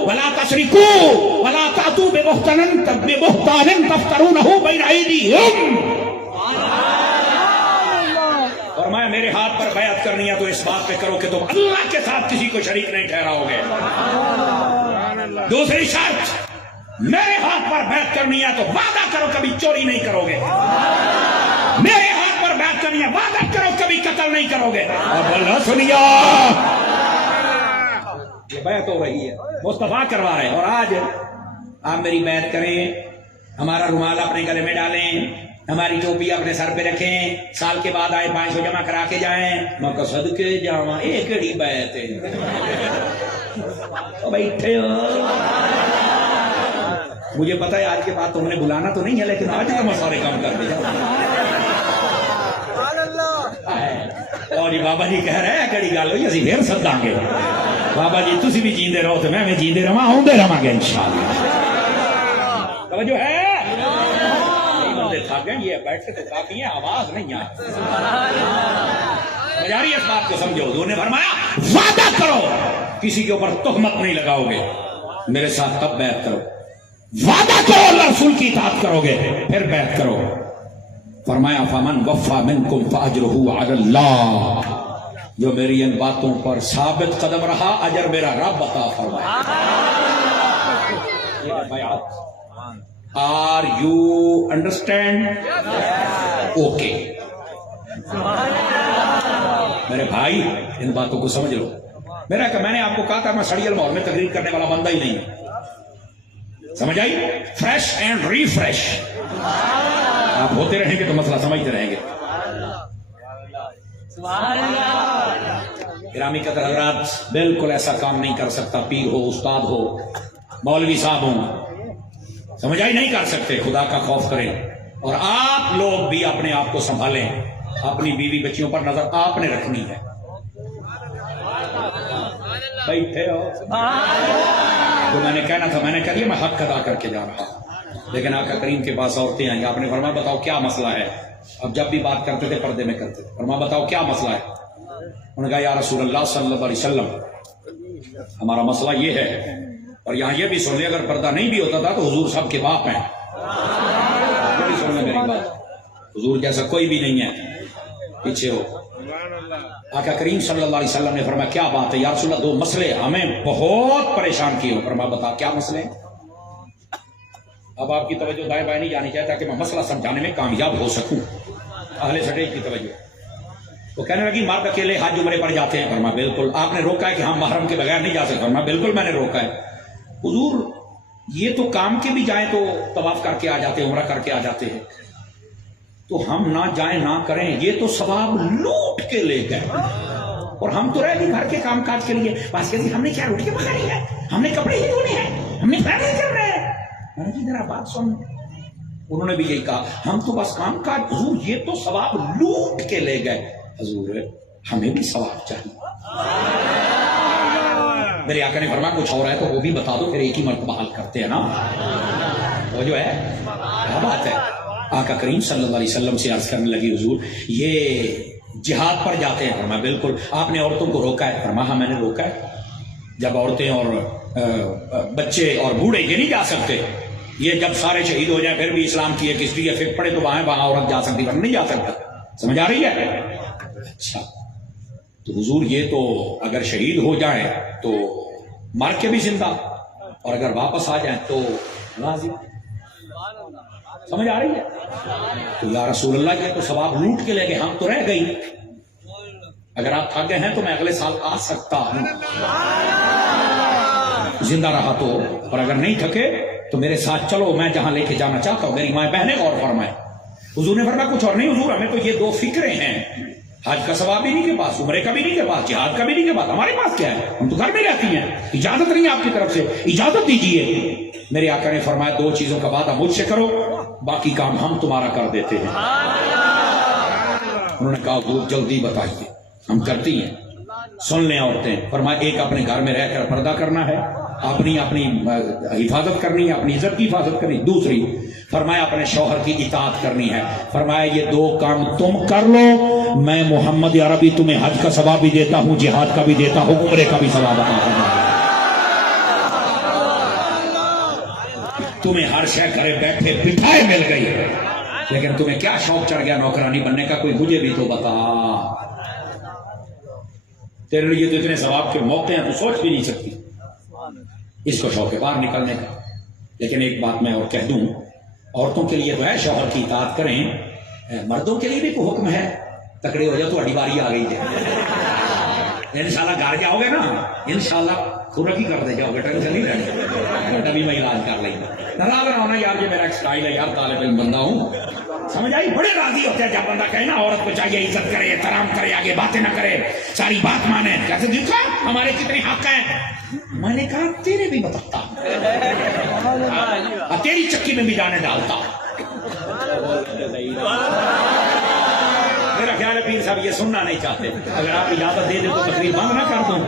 ولا تسرقوا ولا تأتوا ببہتان تفترونہ بین ایدیہم۔ فرمایا میرے ہاتھ پر بیعت کرنی ہے تو اس بات پہ کرو کہ تم اللہ کے ساتھ کسی کو شریک نہیں ٹھہراؤ گے۔ دوسری شرط، میرے ہاتھ پر بیعت کرنی ہے تو وعدہ کرو کبھی چوری نہیں کرو گے، میرے ہاتھ پر بیعت کرنی ہے وعدہ کرو کبھی قتل نہیں کرو گے۔ اب اللہ سنیا، یہ بیعت ہو رہی ہے، مصطفیٰ کروا رہے ہیں، اور آج آپ میری بیعت کریں، ہمارا رومال اپنے گلے میں ڈالیں، ہماری ٹوپی اپنے سر پہ رکھیں، سال کے بعد آئے 500 جمع کرا کے جائیں، میں کہ صدقے جاواں، ایک کڑی بیعت ہے بیٹھے ہو۔ مجھے پتا ہے آج کے بعد تم نے بلانا تو نہیں ہے، لیکن آج تو میں سارے کام کر دیا۔ اور یہ بابا جی کہہ رہے ہیں کڑی گل ہوئی، اسی پھر سداں گے بابا جی، تسی بھی جیندے رہو تو میں بھی جیندے رہواں، آؤندے رہواں گے انشاءاللہ۔ توجہ ہے؟ یہ بندے تھک گئے، یہ بیٹھ کے تو کافی ہیں، آواز نہیں آ رہی، اس بات کو سمجھو۔ حضور نے فرمایا وعدہ کرو کسی کے اوپر تہمت نہیں لگاؤ گے، میرے ساتھ تب بیعت کرو، وعدہ کرو اللہ رسول کی اطاعت کرو گے پھر بیعت کرو۔ فرمایا فمن وفا منکم فاجرہ علی اللہ، جو میری ان باتوں پر ثابت قدم رہا اجر میرا رب عطا فرمائے۔ Are you understand? اوکے میرے بھائی، ان باتوں کو سمجھ لو۔ میں نے آپ کو کہا تھا میں سڑیل ماحول میں تقریر کرنے والا بندہ ہی نہیں ہوں، سمجھ آئی؟ فریش اینڈ ریفریش آپ ہوتے رہیں گے تو مسئلہ سمجھتے رہیں گے۔ گرامی قدر حضرات، بالکل ایسا کام نہیں کر سکتا پیر ہو، استاد ہو، مولوی صاحب ہوں، سمجھ آئی؟ نہیں کر سکتے۔ خدا کا خوف کریں، اور آپ لوگ بھی اپنے آپ کو سنبھالیں، اپنی بیوی بچیوں پر نظر آپ نے رکھنی ہے۔ بیٹھے ہو تو میں نے کہنا تھا، میں نے کہہ دیا میں حق ادا کر کے جا رہا ہوں، لیکن آقا کریم کے پاس عورتیں آئیں، آپ نے فرمایا بتاؤ کیا مسئلہ ہے؟ اب جب بھی بات کرتے تھے پردے میں کرتے تھے، فرمایا بتاؤ کیا مسئلہ ہے؟ انہوں نے کہا یا رسول اللہ صلی اللہ علیہ وسلم ہمارا مسئلہ یہ ہے، اور یہاں یہ بھی سن لیں اگر پردہ نہیں بھی ہوتا تھا تو حضور سب کے باپ ہیں، یہ بھی سن لیں میری بات، حضور جیسا کوئی بھی نہیں ہے، پیچھے ہو۔ آقا کریم صلی اللہ علیہ وسلم نے فرمایا کیا بات ہے یا رسول اللہ؟ دو مسئلے ہمیں بہت پریشان کیے ہو۔ فرمایا بتا کیا مسئلے؟ اب آپ کی توجہ دائیں بائیں نہیں جانی چاہیے تاکہ میں مسئلہ سمجھانے میں کامیاب ہو سکوں۔ اہل سٹیج کی توجہ، وہ کہنے لگی مرد اکیلے حج عمرے پر جاتے ہیں۔ فرمایا بالکل۔ آپ نے روکا ہے کہ ہم محرم کے بغیر نہیں جا سکتے؟ فرمایا بالکل میں نے روکا ہے۔ حضور یہ تو کام کے بھی جائیں تو طواف کر کے آ جاتے ہیں، عمرہ کر کے آ جاتے ہیں، تو ہم نہ جائیں نہ کریں یہ تو ثواب لوٹ کے لے گئے، اور ہم تو رہ گئے گھر کے کام کاج کے لیے۔ بس کہتی ہم نے کیا روٹی پکانی ہے، ہم نے کپڑے ہی دھونے ہیں، ہم نے خیر نہیں کر رہے ہیں۔ میں نے کہا ذرا بات سن، انہوں نے بھی یہی کہا ہم تو بس کام کاج۔ حضور یہ تو ثواب لوٹ کے لے گئے۔ حضور ہمیں بھی ثواب چاہیے۔ میرے آقا نے فرمایا کچھ اور ہے تو وہ بھی بتا دو، پھر ایک ہی مرتبہ حل کرتے ہیں نا، وہ جو ہے کیا بات ہے۔ آقا کریم صلی اللہ علیہ وسلم سے عرض کرنے لگی حضور یہ جہاد پر جاتے ہیں؟ فرمایا بالکل. آپ نے عورتوں کو روکا ہے؟ فرمایا ہاں میں نے روکا ہے. جب عورتیں اور بچے اور بوڑھے یہ نہیں جا سکتے، یہ جب سارے شہید ہو جائیں پھر بھی اسلام کی ایک ہسٹری افیکٹ پڑے تو وہاں عورت جا سکتی، ورنہ نہیں جا سکتا. سمجھ آ رہی ہے؟ اچھا تو حضور یہ تو اگر شہید ہو جائیں تو مر کے بھی زندہ، اور اگر واپس آ جائیں تو راضی. سمجھ آ رہی ہے؟ تو یا رسول اللہ یہ تو ثواب لوٹ کے لے گئے، ہم تو رہ گئی. اگر آپ تھک گئے ہیں تو میں اگلے سال آ سکتا ہوں زندہ رہا تو، اور اگر نہیں تھکے تو میرے ساتھ چلو، میں جہاں لے کے جانا چاہتا ہوں. میری مائیں بہنیں غور فرمائیں. حضور نے فرمایا کچھ اور نہیں حضور، ہمیں تو یہ دو فکریں ہیں، حج کا ثواب بھی نہیں کے پاس، عمرے کا بھی نہیں کے پاس، جہاد کا بھی نہیں کے پاس، ہمارے پاس کیا ہے؟ ہم تو گھر میں رہتی ہیں. اجازت نہیں آپ کی طرف سے، اجازت دیجیے. میرے آقا نے فرمایا دو چیزوں کا وعدہ مجھ سے کرو، باقی کام ہم تمہارا کر دیتے ہیں. انہوں نے کہا حضور جلدی بتائیے. ہم کرتی ہیں. سن لیں عورتیں. فرمایا ایک اپنے گھر میں رہ کر پردہ کرنا ہے، اپنی حفاظت کرنی ہے، اپنی عزت کی حفاظت کرنی. دوسری فرمایا اپنے شوہر کی اطاعت کرنی ہے. فرمایا یہ دو کام تم کر لو، میں محمد عربی تمہیں حج کا ثواب بھی دیتا ہوں، جہاد کا بھی دیتا ہوں، عمرے کا بھی ثواب عطا کروں. تمہیں ہر شے گھر بیٹھے بٹھائے مل گئی، لیکن تمہیں کیا شوق چڑھ گیا نوکرانی بننے کا؟ کوئی مجھے بھی تو بتا. تیرے لیے تو اتنے ثواب کے موقع ہیں تو سوچ بھی نہیں سکتی اس کو شوق ہے باہر نکلنے کا. لیکن ایک بات میں اور کہہ دوں، عورتوں کے لیے تو ہے شوہر کی اطاعت کریں، مردوں کے لیے بھی کوئی حکم ہے. تکڑے ہو جاؤ تو باری آ گئی ہے، انشاءاللہ گھر جاؤ گے نا انشاءاللہ خوراک ہی کر دے جاؤ گے، ٹینشن نہیں رہے، ابھی میں علاج کر لیں گے. ناراض نہ ہونا یار، یہ میرا ایک سٹائل ہے یار، طالب علم بندہ ہوں. سمجھ آئی؟ بڑے راضی ہوتے ہیں جب بندہ کہے نا عورت کو چاہیے عزت کرے، احترام کرے، آگے باتیں نہ کرے، ساری بات مانے. کیسے دیکھا ہمارے کتنے حق ہیں؟ میں نے کہا تیرے بھی بتاتا، تیری چکی میں بھی جانے ڈالتا. میرا خیال ہے پیر صاحب یہ سننا نہیں چاہتے. اگر آپ اجازت دے دیں تو تقریر بند نہ کر دوں.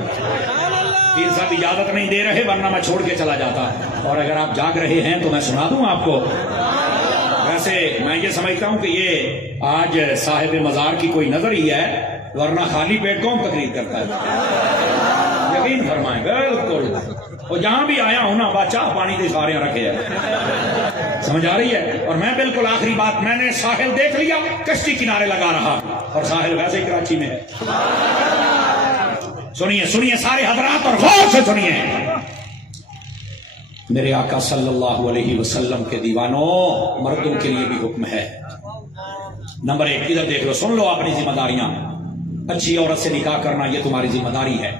پیر صاحب اجازت نہیں دے رہے ورنہ میں چھوڑ کے چلا جاتا، اور اگر آپ جاگ رہے ہیں تو میں سنا دوں آپ کو. ویسے میں یہ سمجھتا ہوں کہ یہ آج صاحب مزار کی کوئی نظر ہی ہے، ورنہ خالی پیٹ کون تقریر کرتا ہے؟ یقین فرمائیں. بالکل. اور جہاں بھی آیا ہوں نا چاہ پانی کے سارے رکھے ہیں. سمجھ آ رہی ہے؟ اور میں بالکل آخری بات، میں نے ساحل دیکھ لیا، کشتی کنارے لگا رہا، اور ساحل ویسے ہی کراچی میں ہے. سنیے سنیے سارے حضرات اور غور سے سنیے. میرے آقا صلی اللہ علیہ وسلم کے دیوانوں، مردوں کے لیے بھی حکم ہے. نمبر 1 ادھر دیکھ لو، سن لو اپنی ذمہ داریاں. اچھی عورت سے نکاح کرنا یہ تمہاری ذمہ داری ہے.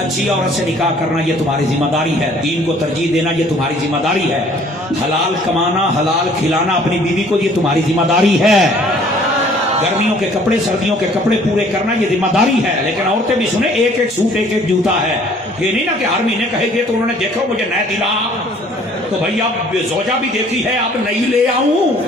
اچھی عورت سے نکاح کرنا یہ تمہاری ذمہ داری ہے. دین کو ترجیح دینا یہ تمہاری ذمہ داری ہے. حلال کمانا، حلال کھلانا اپنی بیوی کو یہ تمہاری ذمہ داری ہے. گرمیوں کے کپڑے، سردیوں کے کپڑے پورے کرنا یہ ذمہ داری ہے. لیکن عورتیں بھی سنیں، ایک ایک سوٹ، ایک ایک جوتا ہے. یہ نہیں نا کہ ہر مہینے کہے گے تو انہوں نے دیکھو مجھے نئے دلا تو بھائی اب زوجہ بھی دیکھی ہے، اب نئی لے آؤں.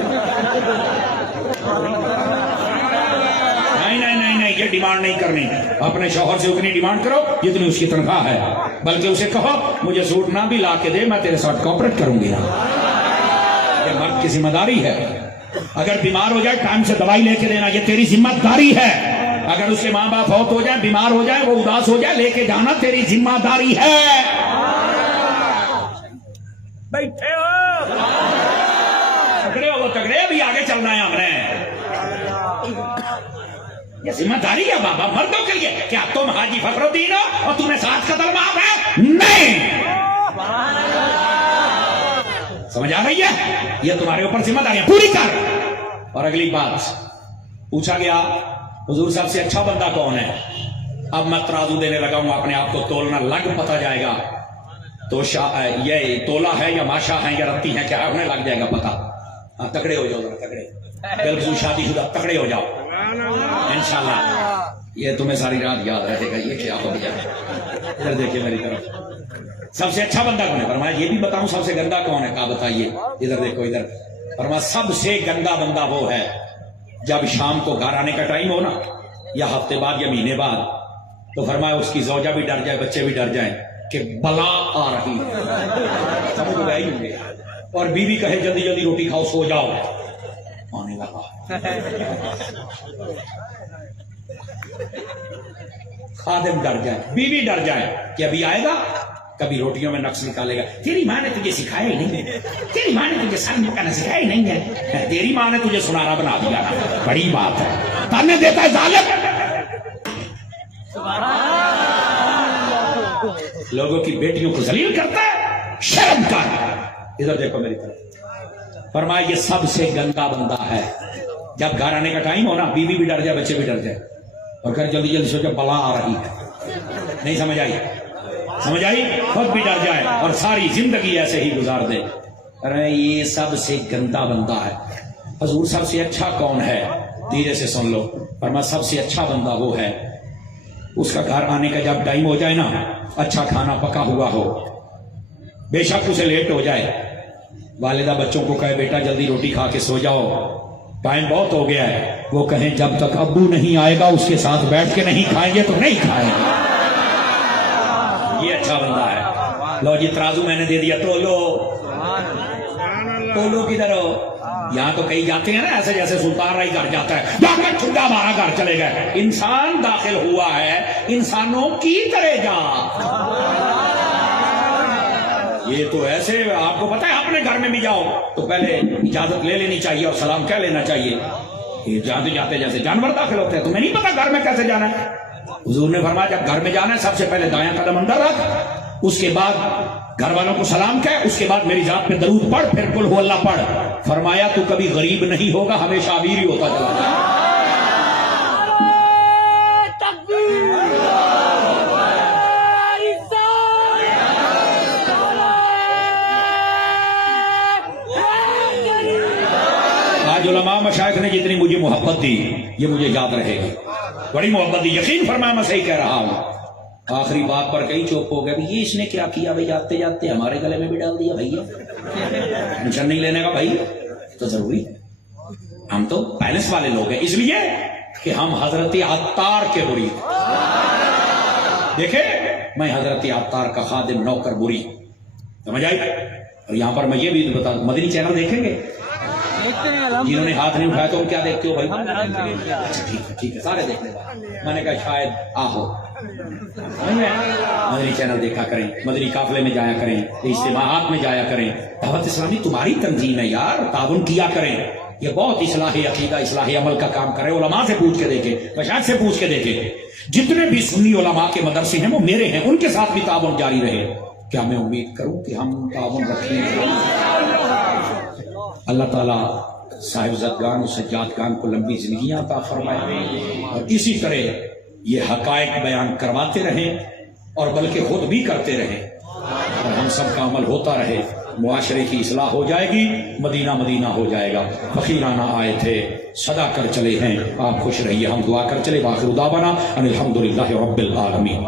نہیں، یہ ڈیمانڈ نہیں کرنی. اپنے شوہر سے اتنی ڈیمانڈ کرو جتنی اس کی تنخواہ ہے، بلکہ اسے کہو مجھے سوٹ نہ بھی لا کے دے، میں تیرے ساتھ کوآپریٹ کروں گی. یہ مرد کی ذمہ داری ہے. اگر بیمار ہو جائے ٹائم سے دوائی لے کے دینا یہ تیری ذمہ داری ہے. اگر اس کے ماں باپ فوت ہو جائے، بیمار ہو جائے، وہ اداس ہو جائے، لے کے جانا تیری ذمہ داری ہے. بیٹھے ہو تگڑے ہو، تگڑے بھی آگے چلنا ہے ہم نے. یہ ذمہ داری ہے بابا مردوں کے لیے. کیا تم حاجی فخر الدین ہو اور تمہیں 7 قتل معاف ہے؟ نہیں. سمجھ آ رہی ہے؟ یہ تمہارے اوپر ذمہ داریاں پوری کر. اور اگلی بات پوچھا گیا حضور صاحب سے اچھا بندہ کون ہے؟ اب میں ترازو دینے لگا ہوں، اپنے آپ کو تولنا لگ پتا جائے گا تو یہ تولا ہے یا ماشا ہے یا رتی ہے، کیا انہیں لگ جائے گا پتا. ہاں تکڑے ہو جاؤ ذرا، تکڑے بالکل شادی شدہ تکڑے ہو جاؤ انشاءاللہ. یہ تمہیں ساری رات یاد رہے گا یہ کیا ہو گیا. ادھر دیکھیے میری طرف، سب سے اچھا بندہ کون ہے؟ فرمایا یہ بھی بتاؤں سب سے گندا کون ہے؟ کہا بتائیے. ادھر دیکھو ادھر. فرمایا سب سے گندا بندہ وہ ہے جب شام کو گھر آنے کا ٹائم ہو نا، یا ہفتے بعد یا مہینے بعد، تو فرمایا اس کی زوجہ بھی ڈر جائے، بچے بھی ڈر جائیں، کہ بلا آ رہی ہے، سمجھ میں آئی ہوں گے، اور بیوی کہے جلدی جلدی روٹی کھاؤ سو جاؤ، آنے لگا۔ خادم ڈر جائے، بیوی ڈر جائے کہ ابھی آئے گا، کبھی روٹیوں میں نقص نکالے گا، تیری ماں نے تجھے سکھایا ہی نہیں ہے، تیری ماں نے تجھے سر نکالنا سکھایا ہی نہیں ہے، تیری ماں نے تجھے سنارا بنا دیا، بڑی بات ہے، تانے دیتا ہے ظالم۔ لوگوں کی بیٹیوں کو ذلیل کرتا ہے، شرم کر۔ ادھر دیکھو میری طرف، فرمایا یہ سب سے گندا بندہ ہے۔ جب گھر آنے کا ٹائم ہو نا، بیوی بھی ڈر جائے، بچے بھی ڈر جائے، اور گھر جلدی جلدی سوچے بلا آ رہی ہے، نہیں سمجھ آئی؟ سمجھ آئی؟ خود بھی ڈر جائے اور ساری زندگی ایسے ہی گزار دے۔ ارے یہ سب سے گندا بندہ ہے۔ حضور سب سے اچھا کون ہے؟ دھیرے سے سن لو، فرمایا سب سے اچھا بندہ وہ ہے، اس کا گھر آنے کا جب ٹائم ہو جائے نا، اچھا کھانا پکا ہوا ہو، بے شک اسے لیٹ ہو جائے، والدہ بچوں کو کہے بیٹا جلدی روٹی کھا کے سو جاؤ، ٹائم بہت ہو گیا ہے، وہ کہیں جب تک ابو نہیں آئے گا اس کے ساتھ بیٹھ کے نہیں کھائیں گے تو نہیں کھائیں گے، یہ اچھا بندہ ہے۔ لو جی ترازو میں نے دے دیا، تولو کدھر ہو؟ یہاں تو کئی جاتے ہیں نا ایسے جیسے سلطان رائی گھر جاتا ہے، جا کر چھٹا ہمارا گھر چلے گئے۔ انسان داخل ہوا ہے، انسانوں کی طرح جا۔ یہ تو ایسے آپ کو پتا ہے، اپنے گھر میں بھی جاؤ تو پہلے اجازت لے لینی چاہیے اور سلام کہہ لینا چاہیے۔ یہ جاتے جاتے جیسے جانور داخل ہوتے ہیں، تمہیں نہیں پتا گھر میں کیسے جانا ہے۔ حضور نے فرمایا جب گھر میں جانا ہے سب سے پہلے دایاں قدم اندر رکھ، اس کے بعد گھر والوں کو سلام کہہ، اس کے بعد میری ذات پہ درود پڑھ، پھر قل ہو اللہ پڑھ۔ فرمایا تو کبھی غریب نہیں ہوگا، ہمیشہ امیر ہی ہوتا چلا جائے۔ آج علماء مشائخ نے جتنی مجھے محبت دی یہ مجھے یاد رہے گی، بڑی محبت دی، یقین فرمایا میں صحیح کہہ رہا ہوں۔ آخری بات پر کئی چوپ ہو گئے، یہ اس نے کیا کیا بھائی، جاتے جاتے ہمارے گلے میں بھی ڈال دیا بھائی، ٹینشن نہیں لینے کا بھائی، تو ضروری ہم تو پیلس والے لوگ ہیں، اس لیے کہ ہم حضرت عطار کے مرید۔ دیکھیں میں حضرت عطار کا خادم، نوکر، مرید، سمجھ آئی؟ اور یہاں پر میں یہ بھی بتا دوں، مدنی چینل دیکھیں گے؟ جنہوں نے ہاتھ نہیں اٹھایا تو کیا دیکھتے ہو بھائی؟ اچھا ٹھیک ہے سارے دیکھنے والے، میں نے کہا شاید آہو مدنی چینل دیکھا کریں، مدنی قافلے میں جایا کریں، اجتماعات میں جایا کریں، دعوت اسلامی تمہاری تنظیم ہے یار، تعاون کیا کریں، یہ بہت اصلاحی عقیدہ اصلاحی عمل کا کام کرے۔ علماء سے پوچھ کے دیکھیں، مشائخ سے پوچھ کے دیکھیں، جتنے بھی سنی علماء کے مدرسے ہیں وہ میرے ہیں، ان کے ساتھ بھی تعاون جاری رہے۔ کیا میں امید کروں کہ ہم تعاون رکھیں؟ اللہ تعالیٰ صاحب زدگان و سجادگان کو لمبی زندگیاں عطا فرمائے، اور اسی طرح یہ حقائق بیان کرواتے رہیں اور بلکہ خود بھی کرتے رہیں، اور ہم سب کا عمل ہوتا رہے، معاشرے کی اصلاح ہو جائے گی، مدینہ مدینہ ہو جائے گا۔ فقیرانہ آئے تھے، صدا کر چلے ہیں، آپ خوش رہیے، ہم دعا کر چلے۔ وآخر دعوانا ان الحمدللہ رب العالمین۔